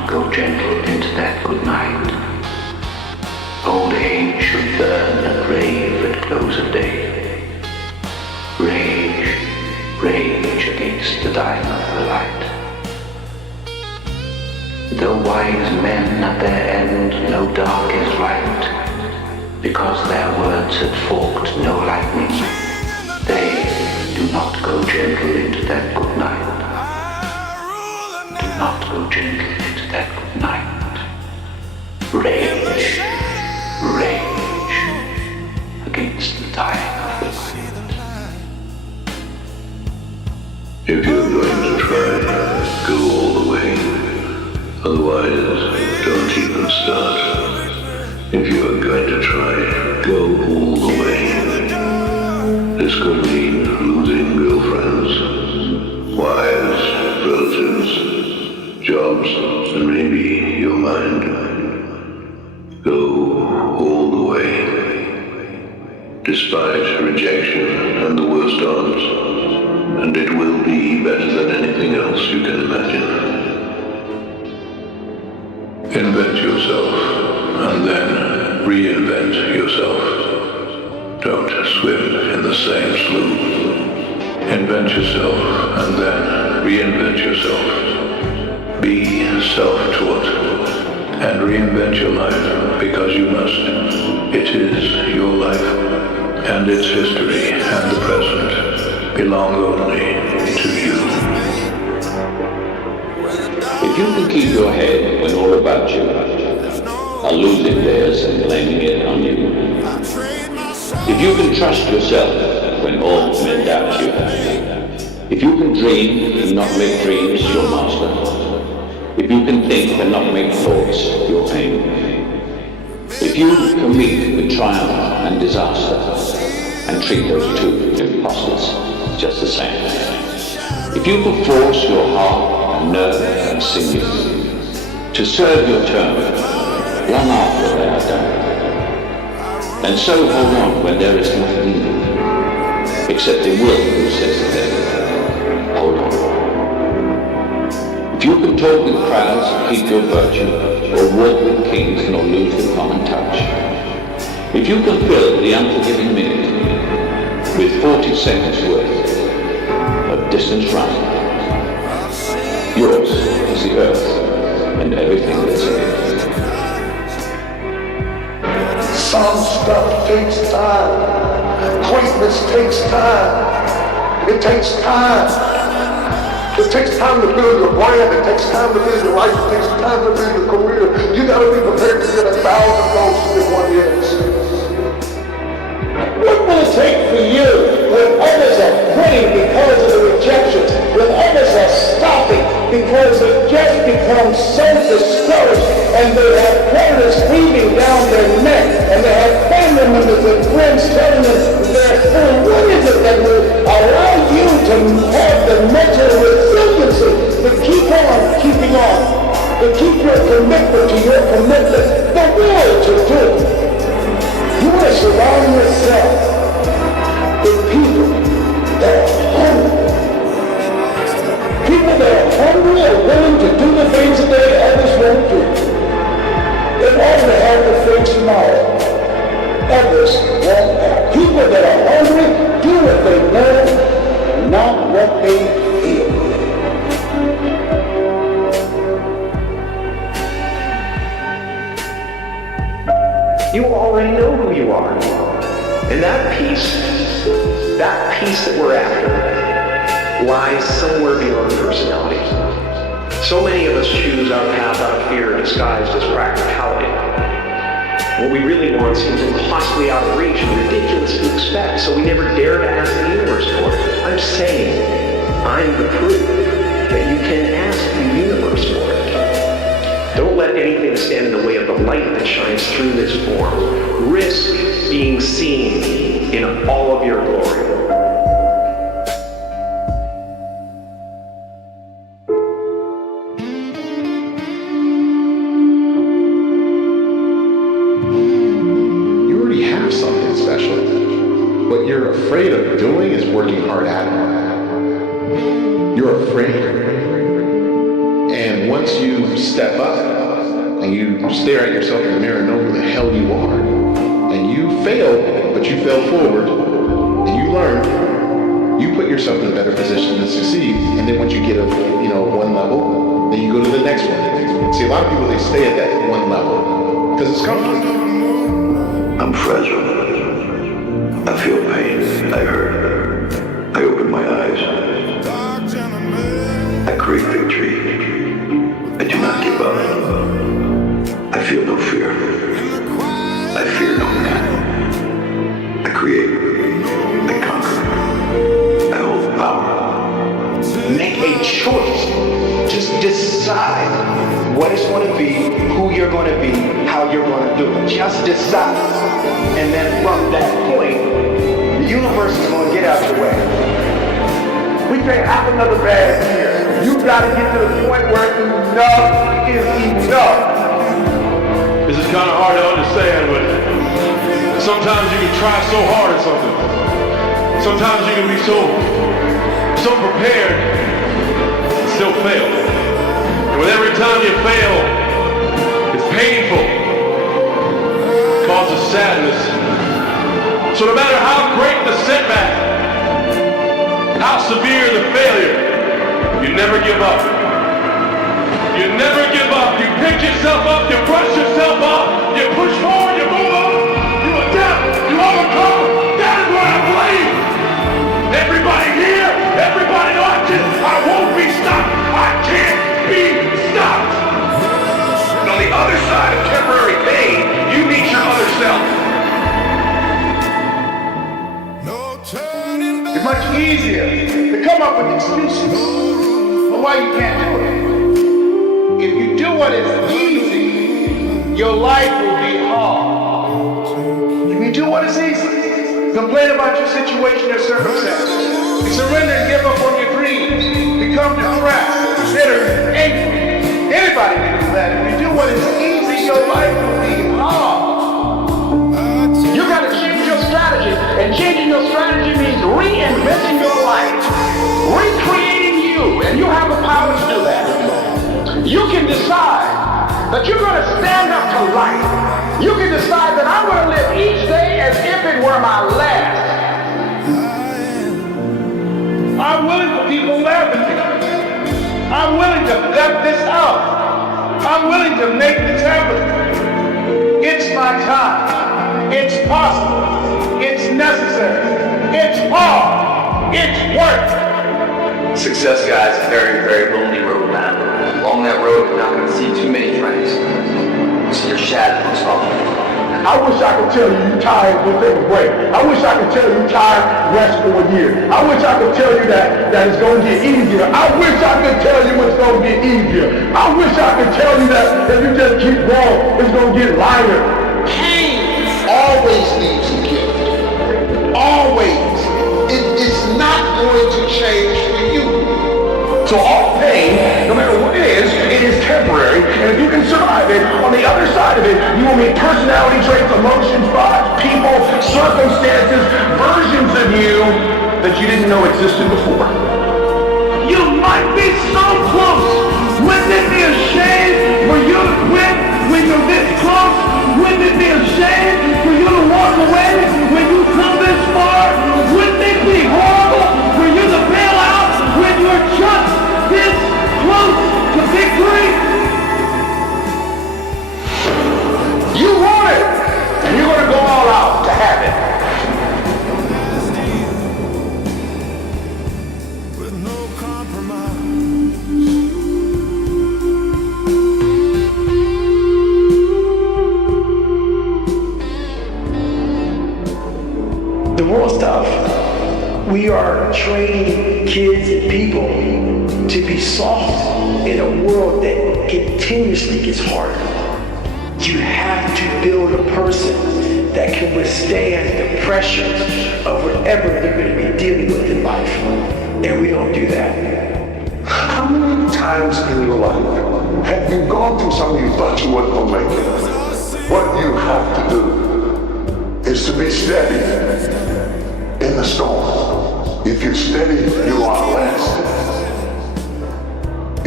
go gentle into that good night. Old age should burn and rave at close of day. Rage, rage against the dying of the light. Though wise men at their end know dark is right, because their words had forked no lightning, they do not go gentle into that good night. Do not go gentle into that good night. Rage, rage against the dying of the light. If you're going to try, go all the way. Otherwise, don't even start. If you are going to try, go all the way. This could mean losing girlfriends, wives, relatives, jobs, and maybe your mind. Go all the way. Despite rejection and the worst odds, and it will be better than anything else you can imagine. Invent yourself, and then reinvent yourself. Don't swim in the same slough. Invent yourself, and then reinvent yourself. Be self-taught, and reinvent your life, because you must. It is your life, and its history and the present belong only to you. If you can keep your head when all about you are losing theirs and blaming it on you, if you can trust yourself when all men doubt you, if you can dream and not make dreams your master, if you can think and not make thoughts your aim, if you can meet with triumph and disaster and treat those two impostors just the same, if you can force your heart, nerve and sinew to serve your turn long after they are done, and so hold on when there is nothing in you except the will who says to them, hold on. If you can talk with crowds and keep your virtue, or walk with kings nor lose the common touch, if you can fill the unforgiving minute with 40 seconds worth of distance run, yours is the earth and everything that's in it. Some stuff takes time. Greatness takes time. It takes time. It takes time to build your brand. It takes time to build your life. It takes time to build your career. You gotta be prepared to get 1,000 goals to get 1 yes. What will it take for you when others are quitting because of the rejections, when others are stopping because they've just become so discouraged and they have creditors breathing down their neck and they have family members and friends telling them they're full? What is it that will allow you to have the mental resiliency to keep on keeping on, to keep your commitment to your commitment, the will to do? You want to surround yourself with people that are hungry. People that are hungry and willing to do the things that they others won't do. In order to have the things tomorrow, others won't have. People that are hungry do what they know, not what they feel. You already know who you are. And that peace that we're after lies somewhere beyond personality. So many of us choose our path out of fear disguised as practicality. What we really want seems impossibly out of reach and ridiculous to expect, so we never dare to ask the universe for it. I'm saying, I'm the proof that you can ask the universe for it. Don't let anything stand in the way of the light that shines through this form. Risk being seen in all of your glory. You already have something special. What you're afraid of doing is working hard at it. You're afraid. And once you step up and you stare at yourself in the mirror and know who the hell you are, and you fail, but you fell forward, and you learn, you put yourself in a better position to succeed. And then once you get one level, then you go to the next one. See, a lot of people, they stay at that one level because it's comfortable. I'm fragile. I feel pain. I hurt. I open my eyes. I crave victory. I do not give up. I feel no fear. I fear no man. I create. I conquer. I hold power. Make a choice. Just decide what it's going to be, who you're going to be, how you're going to do it. Just decide. And then from that point, the universe is going to get out your way. We can't have another bad year. You got to get to the point where enough is enough. This is kind of hard to understand, but sometimes you can try so hard at something. Sometimes you can be so prepared and still fail. And with every time you fail, it's painful. It causes sadness. So no matter how great the setback, how severe the failure, you never give up. You never give up. You pick yourself up, you brush yourself off, you push forward, you move on, you adapt, you overcome. That is what I believe. Everybody here, everybody watching, I won't be stopped. I can't be stopped. And on the other side of temporary pain, you meet your other self. It's much easier to come up with excuses for why you can't do it. If you do what is easy, your life will be hard. If you do what is easy, complain about your situation or circumstance, you surrender and give up on your dreams, become depressed, bitter, angry. Anybody can do that. If you do what is easy, your life will be hard. You got to change your strategy, and changing your strategy means reinventing your life, recreating you, and you have the power to do that. You can decide that you're going to stand up to life. You can decide that I'm going to live each day as if it were my last. I'm willing for people to laugh at me. I'm willing to gut this out. I'm willing to make this happen. It's my time. It's possible. It's necessary. It's hard. It's work. Success, guys, is a very, very lonely road, man. Along that road, you're not going to see too many friends. So your shadow most often. I wish I could tell you you're tired, we'll take a break. I wish I could tell you you're tired, rest for a year. I wish I could tell you that it's going to get easier. I wish I could tell you it's going to get easier. I wish I could tell you that if you just keep going, it's going to get lighter. Pain always leaves a gift. Always. It's not going to change for you. So all pain, no matter what it is temporary, and if you can survive it, on the other side of it, you will meet personality traits, emotions, thoughts, people, circumstances, versions of you that you didn't know existed before. You might be so close. Wouldn't it be a shame for you to quit when you're this close? Wouldn't it be a shame for you to walk away when you come this far? Wouldn't it be horrible for you to bail out when you're just this close to victory? You want it, and you're going to go all out to have it. With no compromise. The world stuff. We are training kids and people to be soft in a world that continuously gets harder. You have to build a person that can withstand the pressures of whatever they're going to be dealing with in life. And we don't do that. How many times in your life have you gone through something you thought you weren't going to make it? What you have to do is to be steady in the storm. If you're steady, you are lasting.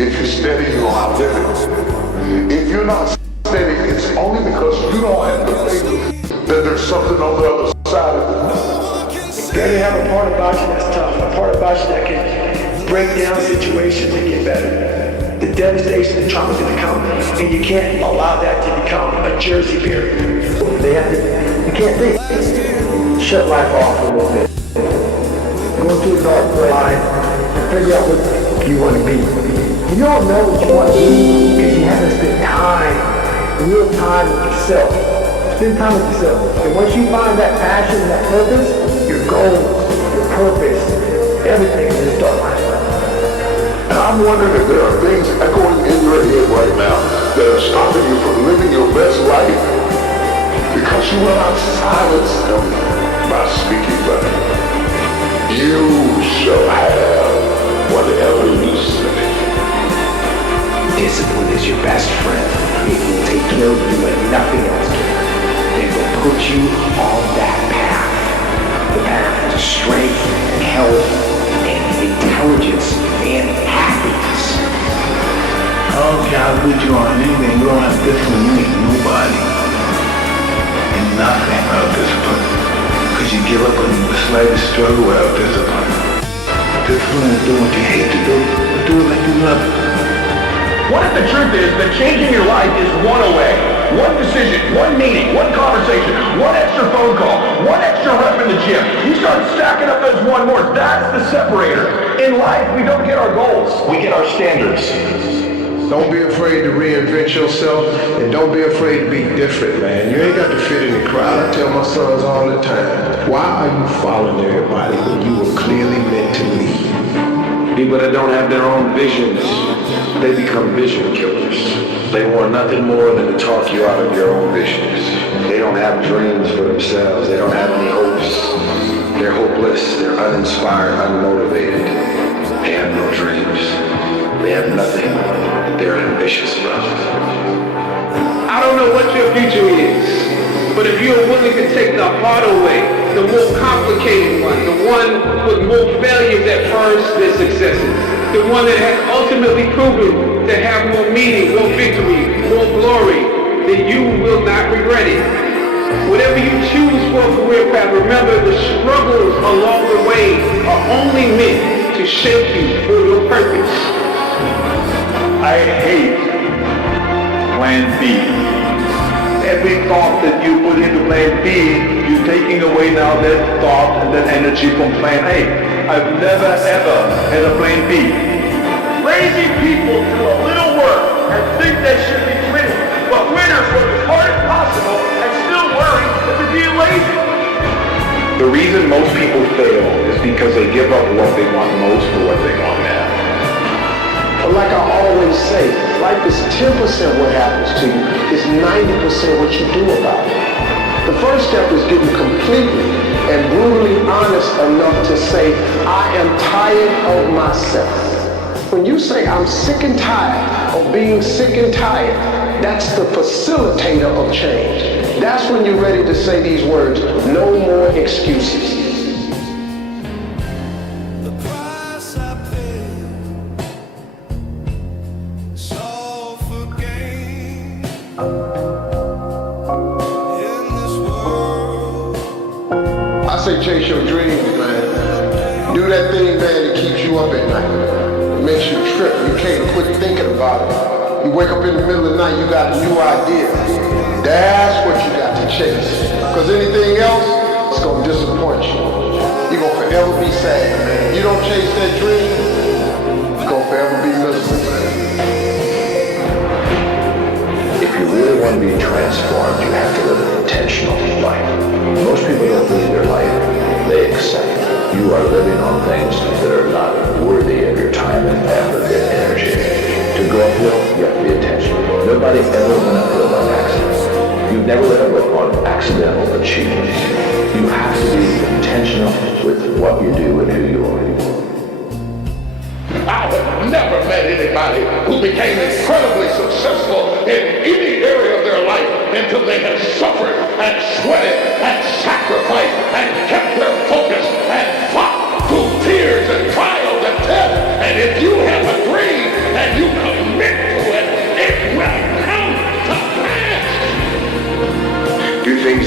If you're steady, you don't outlive it. If you're not steady, it's only because you don't have the faith that there's something on the other side of it. You gotta have a part about you that's tough, a part about you that can break down situations and get better. The devastation and trauma is gonna come, and you can't allow that to become a Jersey beer. You can't think. Shut life off a little bit. Go through a dark line and figure out what you want to be. You don't know what you want to be because you haven't spent real time with yourself. Spend time with yourself. And once you find that passion, that purpose, your goals, your purpose, everything will just start lining up. And I'm wondering if there are things echoing in your head right now that are stopping you from living your best life because you will not silence them by speaking better. You shall have whatever you say. Discipline is your best friend. It will take care of you when nothing else can. It will put you on that path. The path to strength and health and intelligence and happiness. I don't care how good you are in anything, you don't have discipline, you ain't nobody. And nothing without discipline. Because you give up on the slightest struggle without discipline. Discipline is doing what you hate to do, but do it like you love it. What if the truth is that changing your life is one away? One decision, one meeting, one conversation, one extra phone call, one extra rep in the gym. You start stacking up those one more. That's the separator. In life, we don't get our goals. We get our standards. Don't be afraid to reinvent yourself, and don't be afraid to be different, man. You ain't got to fit in the crowd. I tell my sons all the time, why are you following everybody when you were clearly meant to lead? People that don't have their own visions, they become vision killers. They want nothing more than to talk you out of your own visions. They don't have dreams for themselves. They don't have any hopes. They're hopeless. They're uninspired, unmotivated. They have no dreams. They have nothing that they're ambitious about. I don't know what your future is, but if you're willing to take the harder way, the more complicated one, the one with more failures at first than successes, the one that has ultimately proven to have more meaning, more victory, more glory, then you will not regret it. Whatever you choose for a career path, remember the struggles along the way are only meant to shape you for your purpose. I hate Plan B. Every thought that you put into Plan B, you're taking away now that thought and that energy from Plan A. I've never ever had a Plan B. Lazy people do a little work and think they should be winning, but winners work as hard as possible and still worry that they're being lazy. The reason most people fail is because they give up what they want most for what they want now. But like I always say, life is 10% what happens to you, it's 90% what you do about it. The first step is getting completely and brutally honest enough to say, I am tired of myself. When you say, I'm sick and tired of being sick and tired, that's the facilitator of change. That's when you're ready to say these words, no more excuses. I say chase your dreams, man. Do that thing, man, that keeps you up at night. It makes you trip. You can't quit thinking about it. You wake up in the middle of the night, you got a new idea. That's what you got to chase. Because anything else, it's going to disappoint you. You're going to forever be sad, man. You don't chase that dream, you're going to forever be miserable, man. If you really want to be transformed, you have to live an intentional life. Most people don't live their life, they accept it. You are living on things that are not worthy of your time and effort and energy. To go uphill, you have to be intentional. Nobody ever went uphill by accident. You've never went uphill on accidental achievements. You have to be intentional with what you do and who you are. I have never met anybody who became incredibly successful in any area of their life until they had suffered and sweated and sacrificed and kept their focus and fought through tears and trials and death. And if you have a dream and you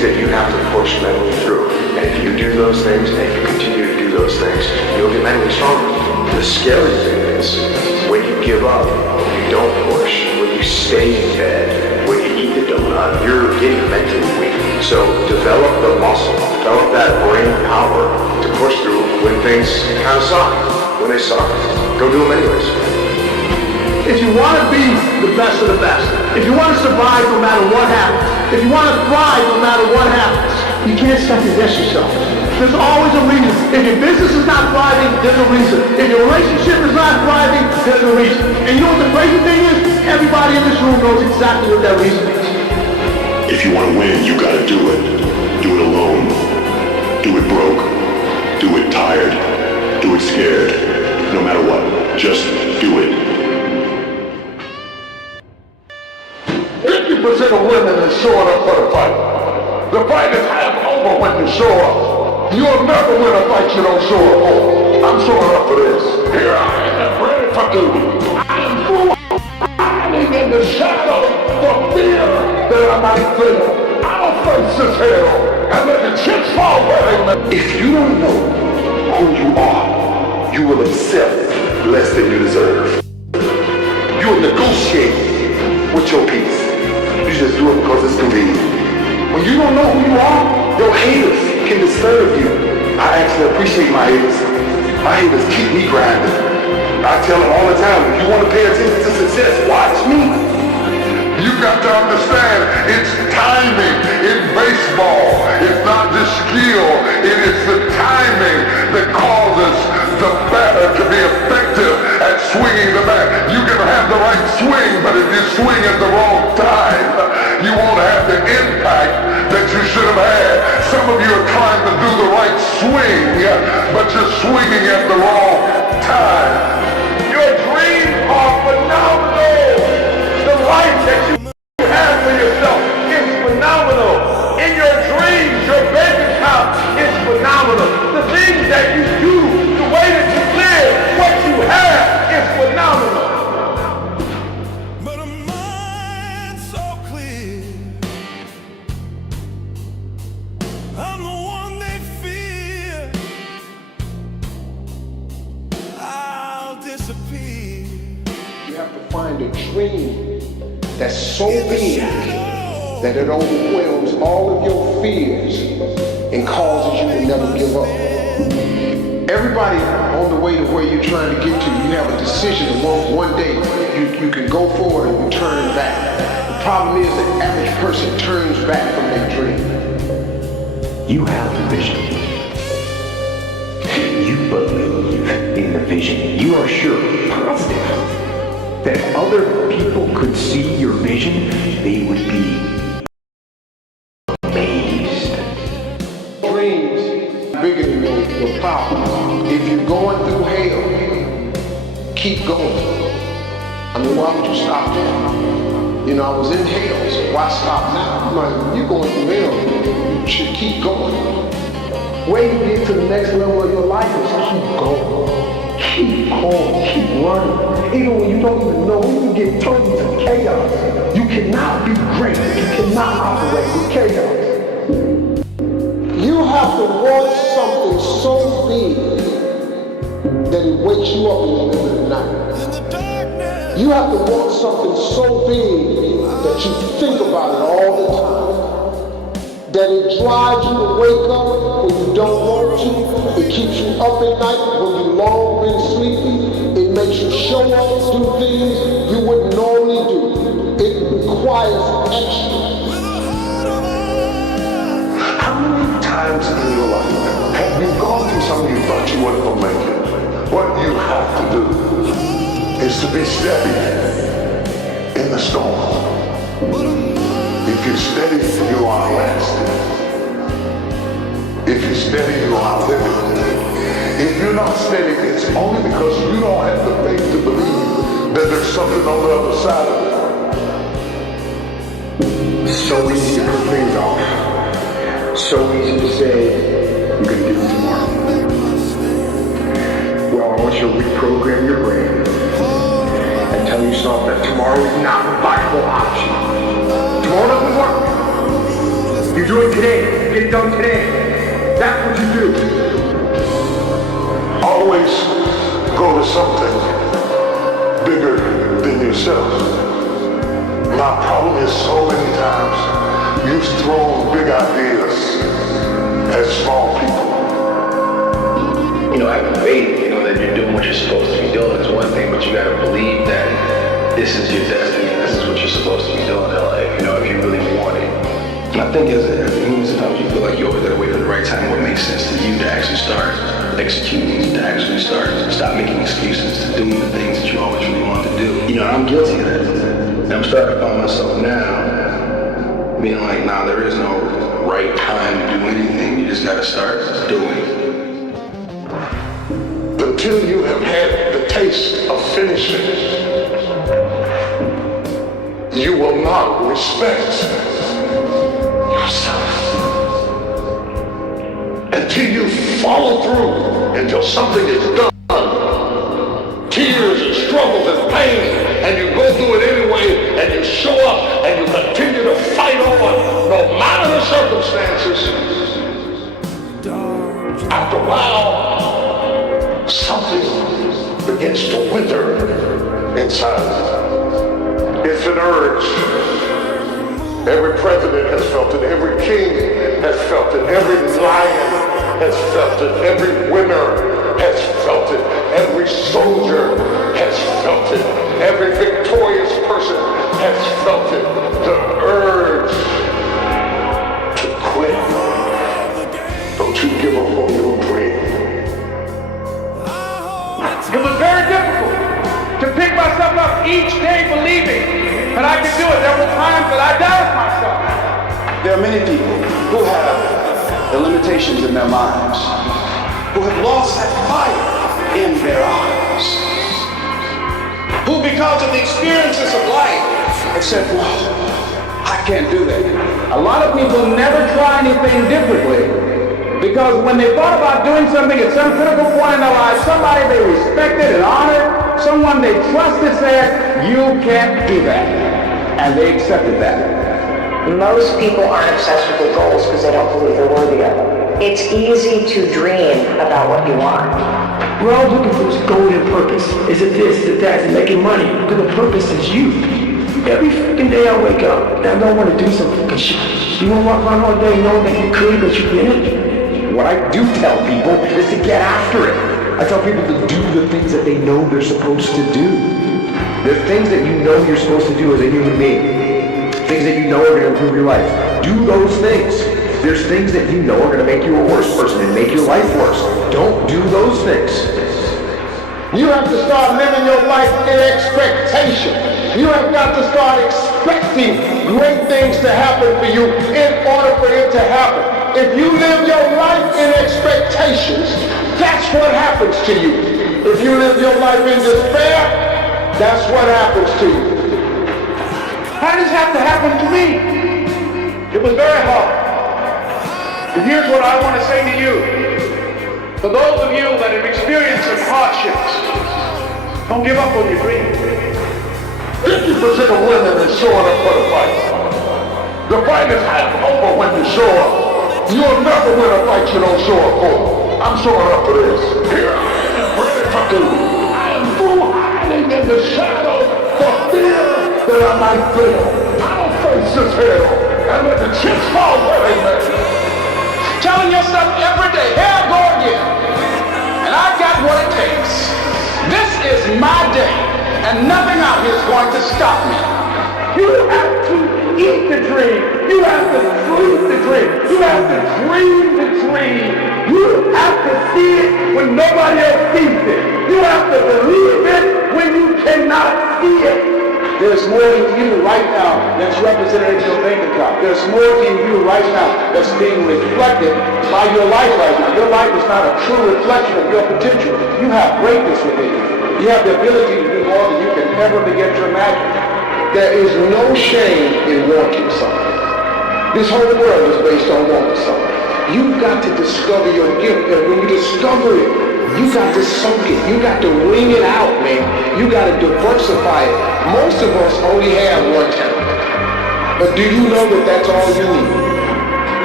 that you have to push mentally through. And if you do those things, and if you continue to do those things, you'll get mentally stronger. The scary thing is, when you give up, when you don't push, when you stay in bed, when you eat the donut, you're getting mentally weak. So develop the muscle, develop that brain power to push through when things kind of suck. When they suck, go do them anyways. If you want to be the best of the best, if you want to survive no matter what happens, if you want to thrive no matter what happens, you can't second guess yourself. There's always a reason. If your business is not thriving, there's a reason. If your relationship is not thriving, there's a reason. And you know what the crazy thing is? Everybody in this room knows exactly what that reason is. If you want to win, you gotta do it. Do it alone. Do it broke. Do it tired. Do it scared. No matter what, just do it. 50% of women is showing up for the fight. The fight is half over when you show up. You'll never win a fight you don't show up for. I'm showing up for this. Here I am, ready for duty. I am full hiding in the shadow for fear that I might fail. I'll face this hell and let the chips fall where they may. If you don't know who you are, you will accept less than you deserve. You will negotiate with your peace. You just do it because it's convenient. When you don't know who you are, your haters can disturb you. I actually appreciate my haters. My haters keep me grinding. I tell them all the time, if you want to pay attention to success, watch me. You got to understand, it's timing in baseball. It's not just skill. It is the timing that causes the batter to be effective at swinging the bat. You can have the right swing, but if you swing at the wrong time, you won't have the impact that you should have had. Some of you are trying to do the right swing, but you're swinging at the wrong time. Your dreams are phenomenal. The life that you have for yourself is phenomenal. In your dreams, your bank account is phenomenal. The things that you do, the way that you live, what you have is phenomenal. But a mind so clear, I'm the one they fear. I'll disappear. You have to find a dream that's so big that it overwhelms all of your fears and causes you to never give up. Everybody on the way to where you're trying to get to, you have a decision. One day you can go forward and you turn back. The problem is the average person turns back from their dream. You have the vision. You believe in the vision. You are sure, positive, that other people could see your vision, they would be amazed. Dreams bigger than your problems. If you're going through hell, keep going. I mean, why would you stop there? You know, I was in hell, so why stop now? I'm like, you're going through hell, you should keep going. Way to get to the next level of your life is keep going. Keep going, keep running. Even when you don't even know, when you get turned into chaos, you cannot be great. You cannot operate with chaos. You have to want something so big that it wakes you up in the middle of the night. You have to want something so big that you think about it all the time. That it drives you to wake up when you don't want to. It keeps you up at night when you long been sleepy. It makes you show up, do things you wouldn't normally do. It requires action. How many times in your life have you gone through something you thought you weren't going to make it? What you have to do is to be steady in the storm. If you're steady, you are lasting. If you're steady, you are living. If you're not steady, it's only because you don't have the faith to believe that there's something on the other side of it. So easy to put things off. So easy to say, you're going to do it tomorrow. Well, I want you to reprogram your brain and tell yourself that tomorrow is not a viable option. Tomorrow doesn't work. You do it today. Get it done today. That's what you do. Always go to something bigger than yourself. My problem is so many times you've thrown big ideas at small people. Having faith, that you're doing what you're supposed to be doing is one thing, but you gotta believe that this is your destiny and this is what you're supposed to be doing in life, if you really want it. And I think as a human, sometimes you feel like you always gotta wait for the right time, what makes sense to you to actually start executing, to actually stop making excuses, to doing the things that you always really want to do. I'm guilty of that. And I'm starting to find myself now being like, nah, there is no right time to do anything. You just gotta start doing. Until you have had the taste of finishing, you will not respect yourself. Until you follow through, until something is done, tears and struggles and pain, and you go through it anyway, and you show up, and you continue to fight on, no matter the circumstances. After a while, something begins to wither inside. It's an urge. Every president has felt it. Every king has felt it. Every lion has felt it. Every winner has felt it. Every soldier has felt it. Every victorious person has felt it. The urge to quit. Don't you give up on your dream. It was very difficult to pick myself up each day believing that I could do it. There were times that I doubted myself. There are many people who have the limitations in their minds, who have lost that fire in their eyes, who because of the experiences of life have said, no, I can't do that. A lot of people never try anything differently. Because when they thought about doing something at some critical point in their lives, somebody they respected and honored, someone they trusted said, you can't do that. And they accepted that. Most people aren't obsessed with their goals because they don't believe they're worthy of them. It's easy to dream about what you want. We're all looking for this golden purpose. Is it this, is it that, is it making money? Because the purpose is you. Every freaking day I wake up and I don't want to do some fucking shit. You want to walk around all day knowing that you could, but you didn't? What I do tell people is to get after it. I tell people to do the things that they know they're supposed to do. There are things that you know you're supposed to do as a human being. Things that you know are going to improve your life. Do those things. There's things that you know are going to make you a worse person and make your life worse. Don't do those things. You have to start living your life in expectation. You have got to start expecting great things to happen for you in order for it to happen. If you live your life in expectations, that's what happens to you. If you live your life in despair, that's what happens to you. How did this have to happen to me? It was very hard. And here's what I want to say to you. For those of you that have experienced some hardships, don't give up on your dream. 50% of women is showing up for the fight. The fight is half over when you show up. You'll never win a fight you don't show up for. I'm showing up for this. Here I am, ready to do. I am through hiding in the shadow for fear that I might fail. I'll face this hell and let the chips fall where they may. Telling yourself every day, here I go again. And I got what it takes. This is my day, and nothing out here is going to stop me. You have to eat the dream. You have to breathe the dream. You have to dream the dream. You have to see it when nobody else sees it. You have to believe it when you cannot see it. There's more in you right now that's represented in your bank account. There's more in you right now that's being reflected by your life right now. Your life is not a true reflection of your potential. You have greatness within you. You have the ability to do more than you can ever begin to imagine. There is no shame in wanting something. This whole world is based on wanting something. You've got to discover your gift, and when you discover it, you got to soak it. You got to wring it out, man. You got to diversify it. Most of us only have one talent. But do you know that that's all you need?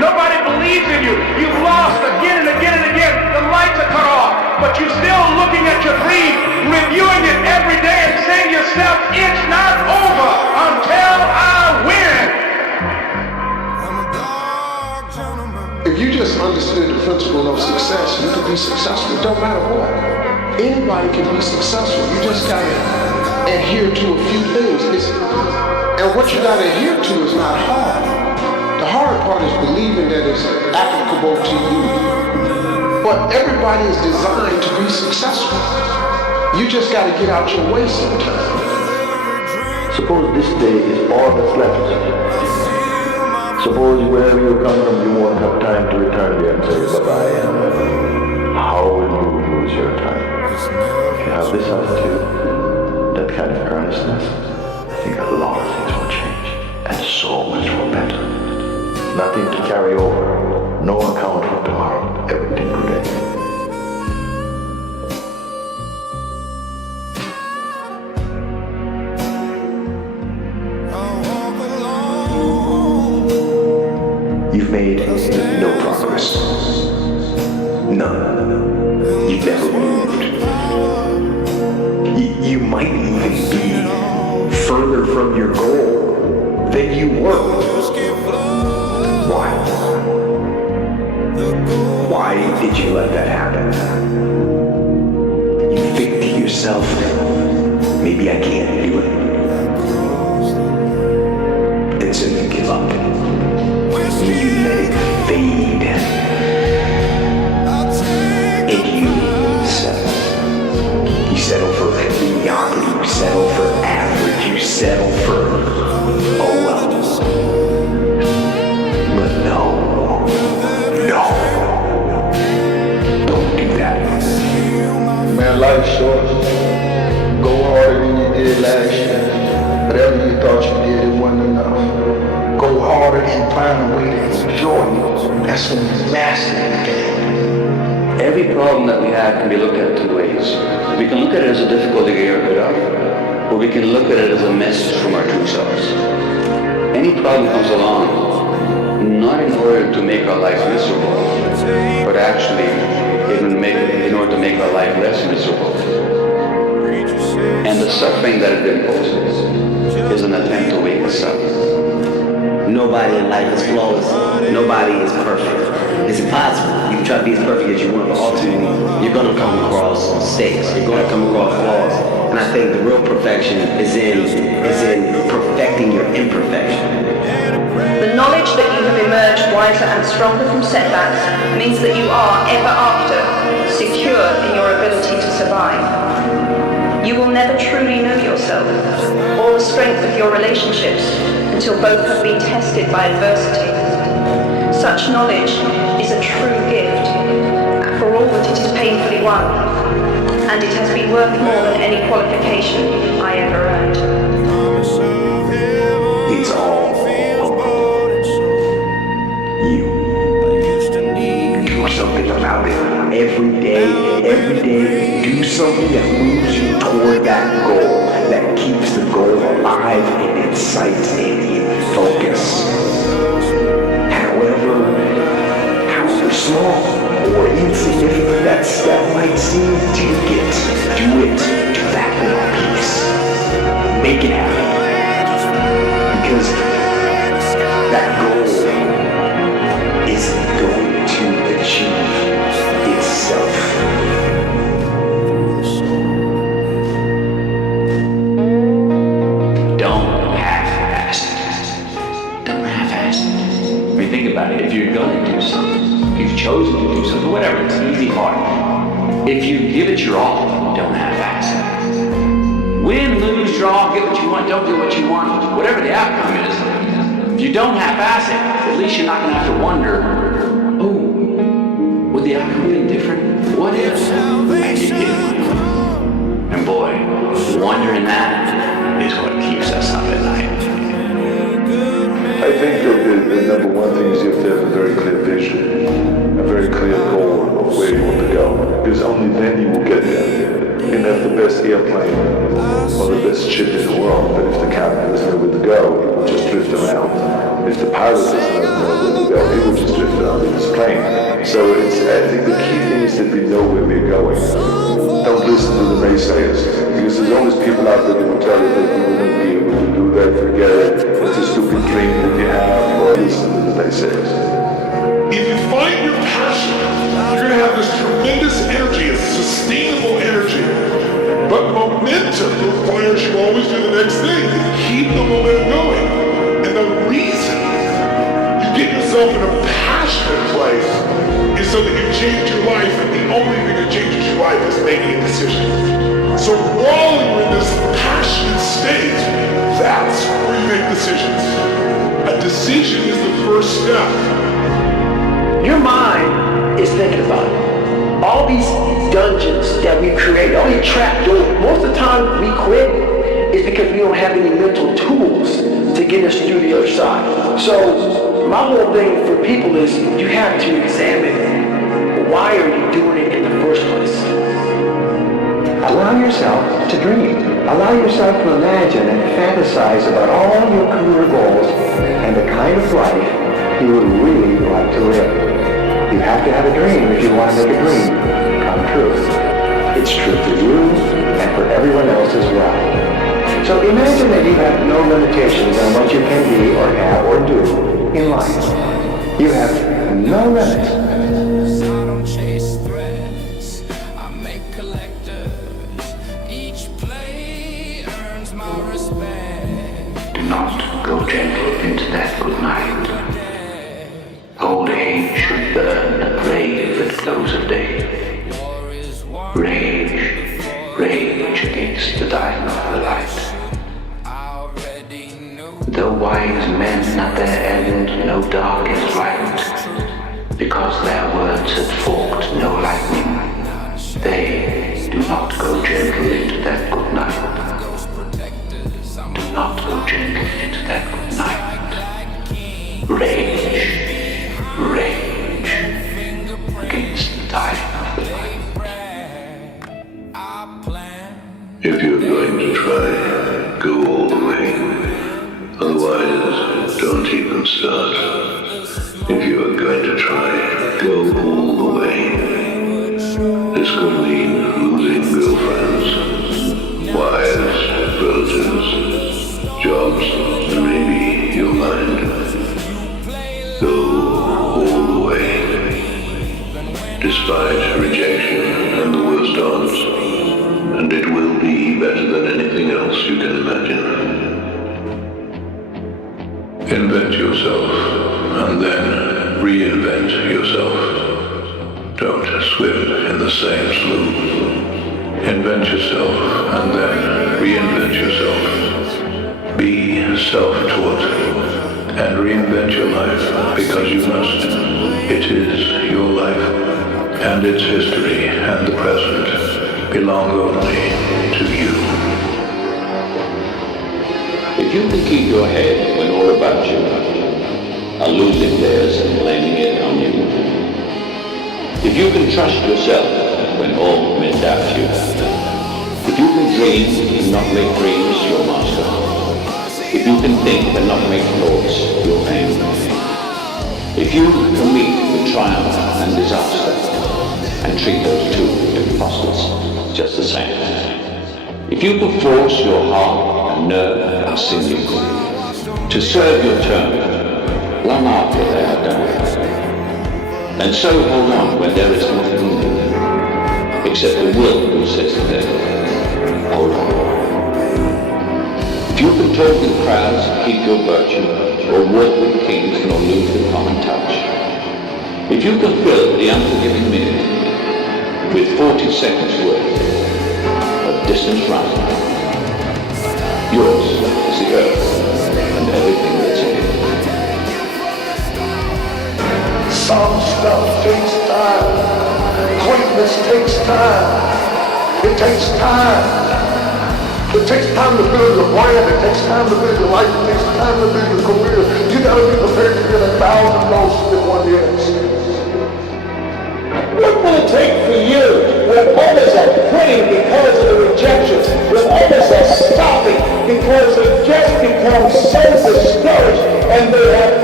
Nobody believes in you. You've lost again and again and again. The lights are cut off, but you're still looking at your dream, reviewing it every day and saying to yourself, it's not over until I win. If you just understood the principle of success, you can be successful. It don't matter what. Anybody can be successful. You just gotta adhere to a few things. And what you gotta adhere to is not hard. The hard part is believing that it's applicable to you. But everybody is designed to be successful. You just gotta get out your way sometimes. Suppose this day is all that's left. Suppose wherever you come from, you won't have time to return there and say bye-bye. And how will you lose your time? If you have this attitude, that kind of earnestness, I think a lot of things will change, and so much for better. Nothing to carry over, no account for tomorrow, everything today. You've made no progress. None. You've never moved. You might even be further from your goal than you were. Why? Why did you let that happen? You think to yourself, maybe I can't do it. And so you give up. You let it fade, and you settle. You settle for mediocrity, you settle for average, you settle for, oh well. But no, don't do that. Man, life's short. Go harder than you did last year. Whatever you thought you did, it wasn't enough. Go harder and find a way to enjoy it. That's when you master the game. Every problem that we have can be looked at two ways. We can look at it as a difficulty to get rid of, or we can look at it as a message from our true selves. Any problem comes along, not in order to make our life miserable, but actually in order to make our life less miserable. And the suffering that it imposes is an attempt to wake us up. Nobody in life is flawless. Nobody is perfect. It's impossible. You can try to be as perfect as you want, but ultimately, you're going to come across mistakes. You're going to come across flaws. And I think the real perfection is in perfecting your imperfection. The knowledge that you have emerged wiser and stronger from setbacks means that you are, ever after, secure in your ability to survive. You will never truly know yourself, or the strength of your relationships, until both have been tested by adversity. Such knowledge is a true gift, for all that it is painfully won, and it has been worth more than any qualification I ever earned. It's all you. Do something about it. Every day, do something that moves you toward that goal, that keeps the goal alive and in sight and in focus. However small or insignificant that step might seem, take it, do that little piece. Make it happen. Because that goal isn't going to achieve itself. Think about it. If you're going to do something, if you've chosen to do something, whatever, it's easy, hard. If you give it your all, don't half-ass it. Win, lose, draw, get what you want, don't get what you want, whatever the outcome is. If you don't half-ass it, at least you're not going to have to wonder, oh, would the outcome have been different? What if I did get it? And boy, wondering that is what keeps us up at night. I think the number one thing is you have to have a very clear vision, a very clear goal of where you want to go. Because only then you will get there. You can have the best airplane or the best ship in the world, but if the captain doesn't know where to go, it will just drift around. If the pilot doesn't know where to go, he will just drift out in his plane. So I think the key thing is that we know where we're going. Don't listen to the naysayers, because there's always people out there that will tell you that you wouldn't be able to do that, forget it, it's a stupid dream that you have, or listen to the naysayers. If you find your passion, you're going to have this tremendous energy, a sustainable energy. But momentum requires you always do the next thing. Keep the momentum going. And the reason you get yourself in a passionate place is so that you change your life, and the only thing that changes your life is making a decision. So while you're in this passionate state, that's where you make decisions. A decision is the first step. Your mind is thinking about it. All these dungeons that we create, all these trapdoors, most of the time we quit is because we don't have any mental tools to get us through the other side. So my whole thing for people is you have to examine why are you doing it in the first place. Allow yourself to dream. Allow yourself to imagine and fantasize about all your career goals and the kind of life you would really like to live. You have to have a dream if you want to make a dream come true. It's true for you and for everyone else as well. So imagine that you have no limitations on what you can be or have or do in life. You have no limits. I don't chase threats, I make collectors. Each play earns my respect. Do not go gentle into that good night. Old age should burn a grave at close of day. Rage, rage against the dying of the light. Though wise men at their end know dark is right, because their words had forked no lightning, they do not go gentle into that good night. Do not go gentle into that good night. Rage, rage against the dying of the light. If you're going to try, go all the way. Otherwise, don't even start. If you are going to try, go all the way. This could mean losing girlfriends, wives, relatives, jobs, and maybe your mind. Go all the way. Despite rejection and the worst odds, and it will be better than anything else you can imagine. Invent yourself, and then reinvent yourself. Don't swim in the same slough. Invent yourself, and then reinvent yourself. Be self-taught, and reinvent your life, because you must. It is your life, and its history and the present belong only to you. If you can keep your head when all about you are losing theirs and blaming it on you. If you can trust yourself when all men doubt you. If you can dream and not make dreams your master. If you can think and not make thoughts your aim. If you can meet with triumph and disaster and treat those two impostors just the same. If you can force your heart and nerve and sinew to serve your turn long after they are done, and so hold on when there is nothing new except the will who says to them, hold on. If you can talk with crowds and keep your virtue, or walk with kings nor lose the common touch, if you can fill the unforgiving minute with 40 seconds worth of distance running, yours is the earth and everything that's in it. Some stuff takes time. Greatness takes time. It takes time. It takes time to build your brand. It takes time to build your life. It takes time to build your career. You gotta be prepared to get 1,000 no's in 1 yes. What will it take for you, when others are quitting because of the rejections, when others are stopping because they just become so discouraged and they have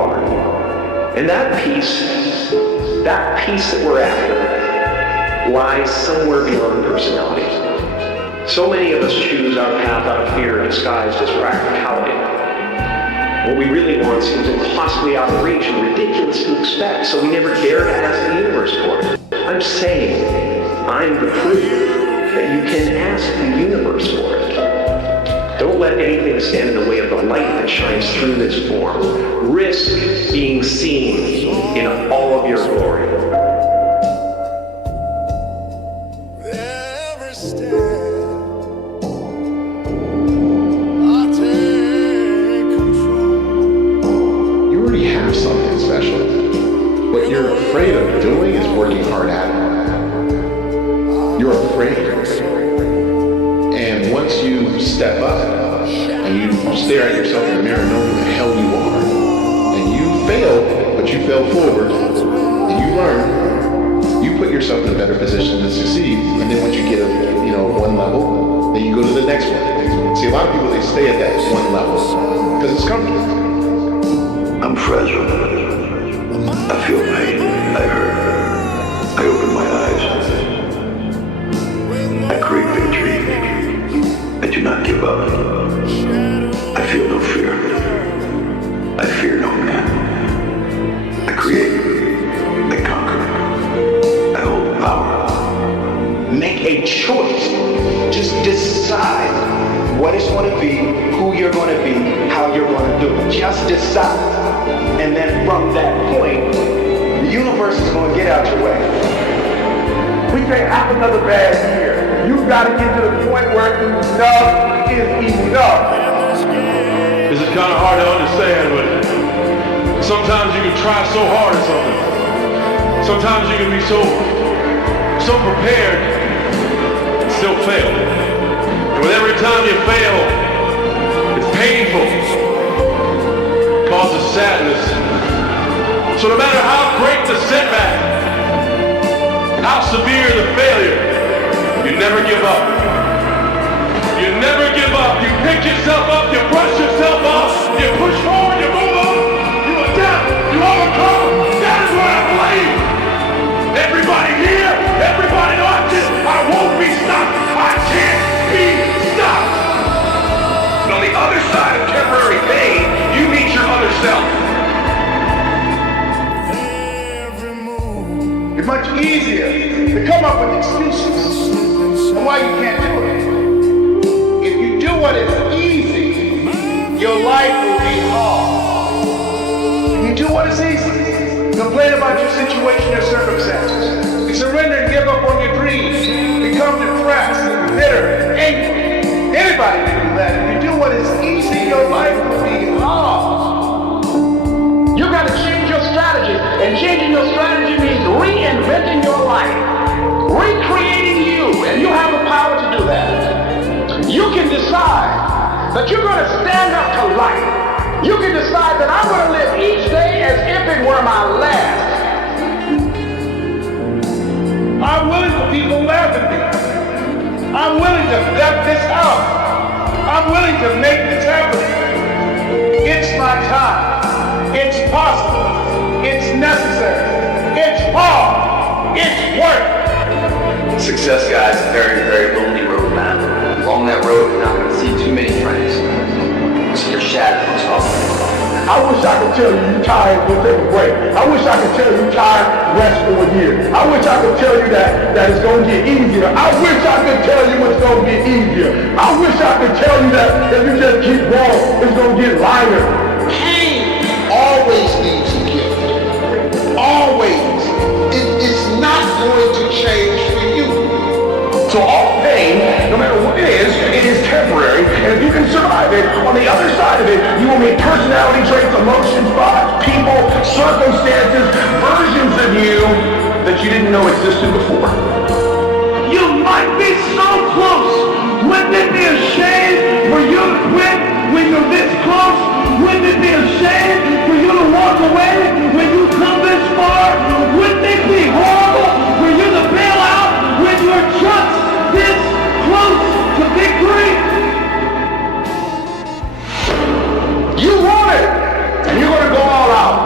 are. And that peace that we're after, lies somewhere beyond personality. So many of us choose our path out of fear disguised as practicality. What we really want seems impossibly out of reach and ridiculous to expect, so we never dare to ask the universe for it. I'm saying, I'm the proof that you can ask the universe for it. Don't let anything stand in the way of the light that shines through this form. Risk being seen in all of your glory. You already have something special. What you're afraid of doing is working hard at it. You're afraid. And once you step up and you stare at yourself in the mirror, know who the hell you are, and you fail, but you fail forward, and you learn, you put yourself in a better position to succeed. And then once you get one level, then you go to the next one. See, a lot of people, they stay at that one level because it's comfortable. I'm fragile. I feel pain. I hurt. I open my eyes. I crave victory. I do not give up. I feel no fear. I fear no man. I create. I conquer. I hold power. Make a choice. Just decide what it's going to be, who you're going to be, how you're going to do it. Just decide. And then from that point, the universe is going to get out your way. We can't have another bad year. You've got to get to the point where enough is enough. This is kind of hard to understand, but sometimes you can try so hard at something. Sometimes you can be so prepared and still fail. And with every time you fail, it's painful. It causes sadness. So no matter how great the setback, how severe the failure, you never give up. You never give up. You pick yourself up, you brush yourself off, you push forward, you move on, you adapt, you overcome. That is what I believe. Everybody here, everybody watching, I won't be stopped. I can't be stopped. And on the other side of temporary pain, you meet your other self. It's much easier to come up with excuses on why you can't do it. If you do what is easy, your life will be hard. If you do what is easy, complain about your situation or circumstances, you surrender and give up on your dreams, become depressed, bitter, angry. Anybody can do that. If you do what is easy, your life will be hard. You got to change your strategy, and changing your strategy means reinventing your life, recreating you, and you have the power to do that. You can decide that you're going to stand up to life. You can decide that I'm going to live each day as if it were my last. I'm willing for people to laugh at me. I'm willing to vet this out. I'm willing to make this happen. It's my time. It's possible. It's necessary. It's hard. It's work. Success, guys, is a very, very lonely road, man. Along that road, you're not going to see too many friends. So your shadow is off. I wish I could tell you you're tired, go take a break. I wish I could tell you you're tired, rest for a year. I wish I could tell you that it's going to get easier. I wish I could tell you it's going to get easier. I wish I could tell you that if you just keep going, it's going to get lighter. Pain always leaves a gift. Always. It's not going to change for you. So all pain, no matter what it is temporary. And if you can survive it, on the other side of it, you will meet personality traits, emotions, thoughts, people, circumstances, versions of you that you didn't know existed before. You might be so close. Wouldn't it be a shame for you to quit when you're this close? Wouldn't it be a shame for you to walk away when you come this far? Wouldn't it be horrible for you to bail out when you're just this close to victory? You want it, and you're going to go all out.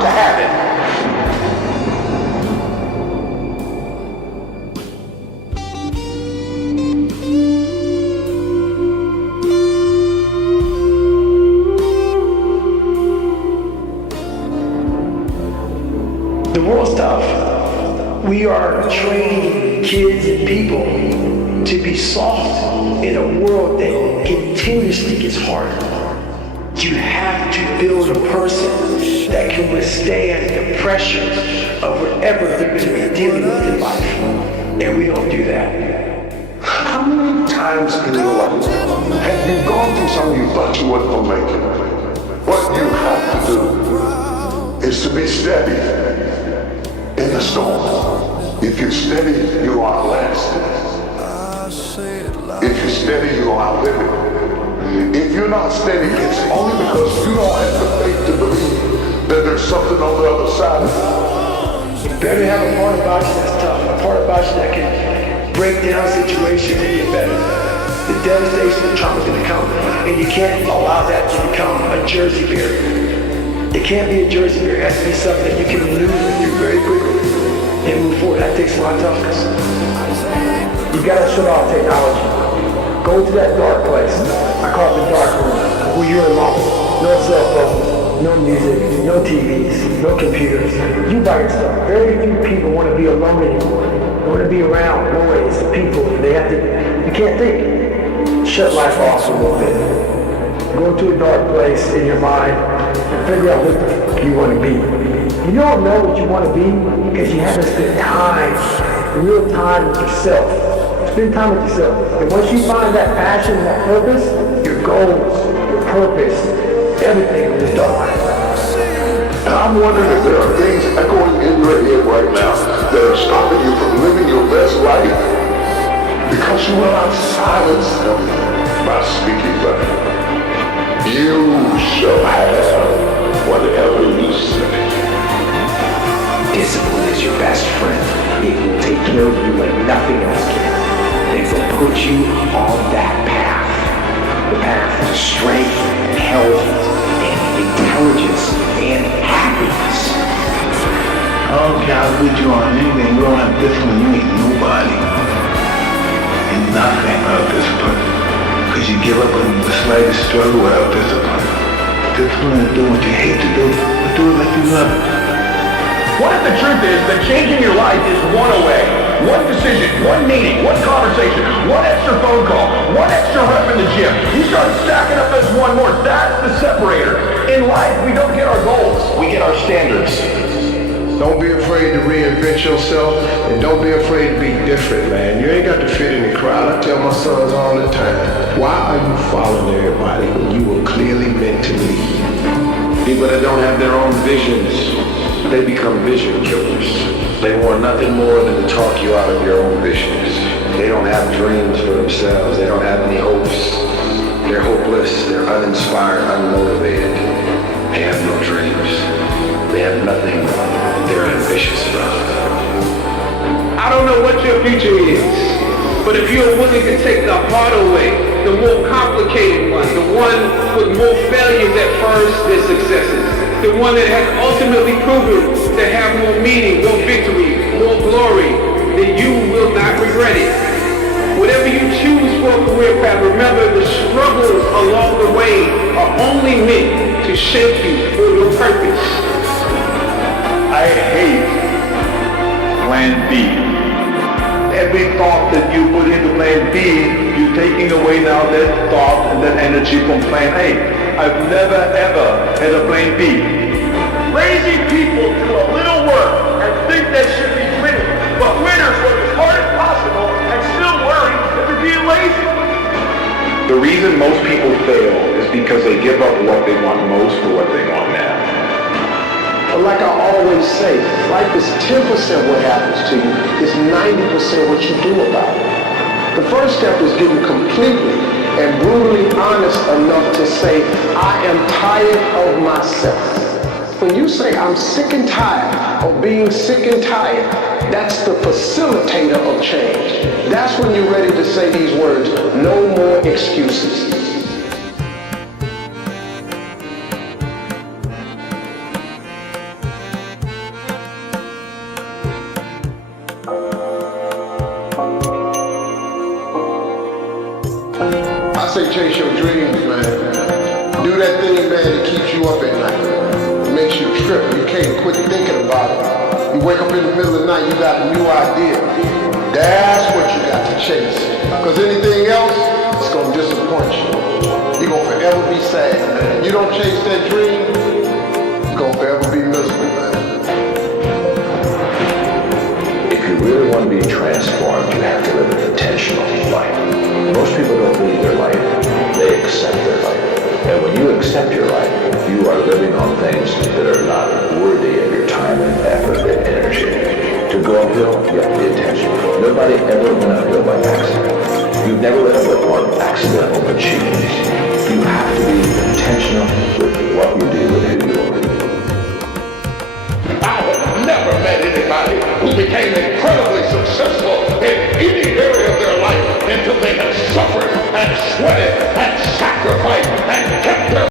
are training kids and people to be soft in a world that continuously gets harder. You have to build a person that can withstand the pressures of whatever they're going to be dealing with in life. And we don't do that. How many times in your life have you gone through something you thought you weren't going to make it? What you have to do is to be steady in the storm. If you're steady, you are lasting. If you're steady, you are living. If you're not steady, it's only because you don't have the faith to believe that there's something on the other side of it. You better have a part about you that's tough, a part about you that can break down situations and get better. The devastation of trauma is going to come, and you can't allow that to become a jersey beer. It can't be a jersey beer. It has to be something that you can maneuver through very quickly and move forward. That takes a lot of toughness. You got to shut off technology. Go to that dark place. I call it the dark room, where you're alone. No cell phones, no music, no TVs, no computers. You by yourself. Very few people want to be alone anymore. They want to be around noise, people. You can't think. Shut life off a little bit. Go to a dark place in your mind and figure out what the fuck you want to be. You don't know what you want to be because you haven't spent time, real time with yourself. Spend time with yourself. And once you find that passion, that purpose, your goals, your purpose, everything will just dawn. And I'm wondering if there are things echoing in your head right now that are stopping you from living your best life because you will not silence them by speaking them. You shall have whatever you say. Discipline is your best friend. It will take care of you like nothing else can. It will put you on that path. The path to strength, health, and intelligence, and happiness. I don't care how good you are on anything, you don't have discipline, you ain't nobody. And nothing without discipline. Because you give up on the slightest struggle without discipline. Discipline is doing what you hate to do, but do it like you love it. What if the truth is that changing your life is one away? One decision, one meeting, one conversation, one extra phone call, one extra rep in the gym. You start stacking up as one more. That's the separator. In life, we don't get our goals. We get our standards. Don't be afraid to reinvent yourself, and don't be afraid to be different, man. You ain't got to fit in the crowd. I tell my sons all the time, why are you following everybody when you were clearly meant to lead? People that don't have their own visions, they become vision killers. They want nothing more than to talk you out of your own visions. They don't have dreams for themselves. They don't have any hopes. They're hopeless. They're uninspired, unmotivated. They have no dreams. They have nothing they're ambitious about. I don't know what your future is, but if you're willing to take the harder way, the more complicated one, the one with more failures at first than successes, the one that has ultimately proven to have more meaning, more victory, more glory, then you will not regret it. Whatever you choose for a career path, remember the struggles along the way are only meant to shape you for your purpose. I hate Plan B. Every thought that you put into Plan B, you're taking away now that thought and that energy from Plan A. I've never ever had a Plan B. Lazy people do a little work and think they should be winning, but winners work as hard as possible and still worry that they're being lazy. The reason most people fail is because they give up what they want most for what they want now. But like I always say, life is 10% what happens to you, it's 90% what you do about it. The first step is getting completely and brutally honest enough to say, I am tired of myself. When you say, I'm sick and tired of being sick and tired, that's the facilitator of change. That's when you're ready to say these words, no more excuses. I say chase your dreams, man. Do that thing, man, that keeps you up at night. makes you trip. You can't quit thinking about it. You wake up in the middle of the night, you got a new idea. That's what you got to chase. Because anything else, it's going to disappoint you. You're going to forever be sad, man. You don't chase that dream, you're going to forever be miserable, man. If you really want to be transformed, you have to live an intentional life. Most people don't lead their life, they accept their life. And when you accept your life, you are living on things that are not worthy of your time and effort and energy. To go uphill, you have to be intentional. Nobody ever went uphill by accident. You've never ever won accidental achievements. You have to be intentional with what you do and who you are. I have never met anybody who became incredibly successful in any area of their life until they have suffered and sweated and sacrificed and kept their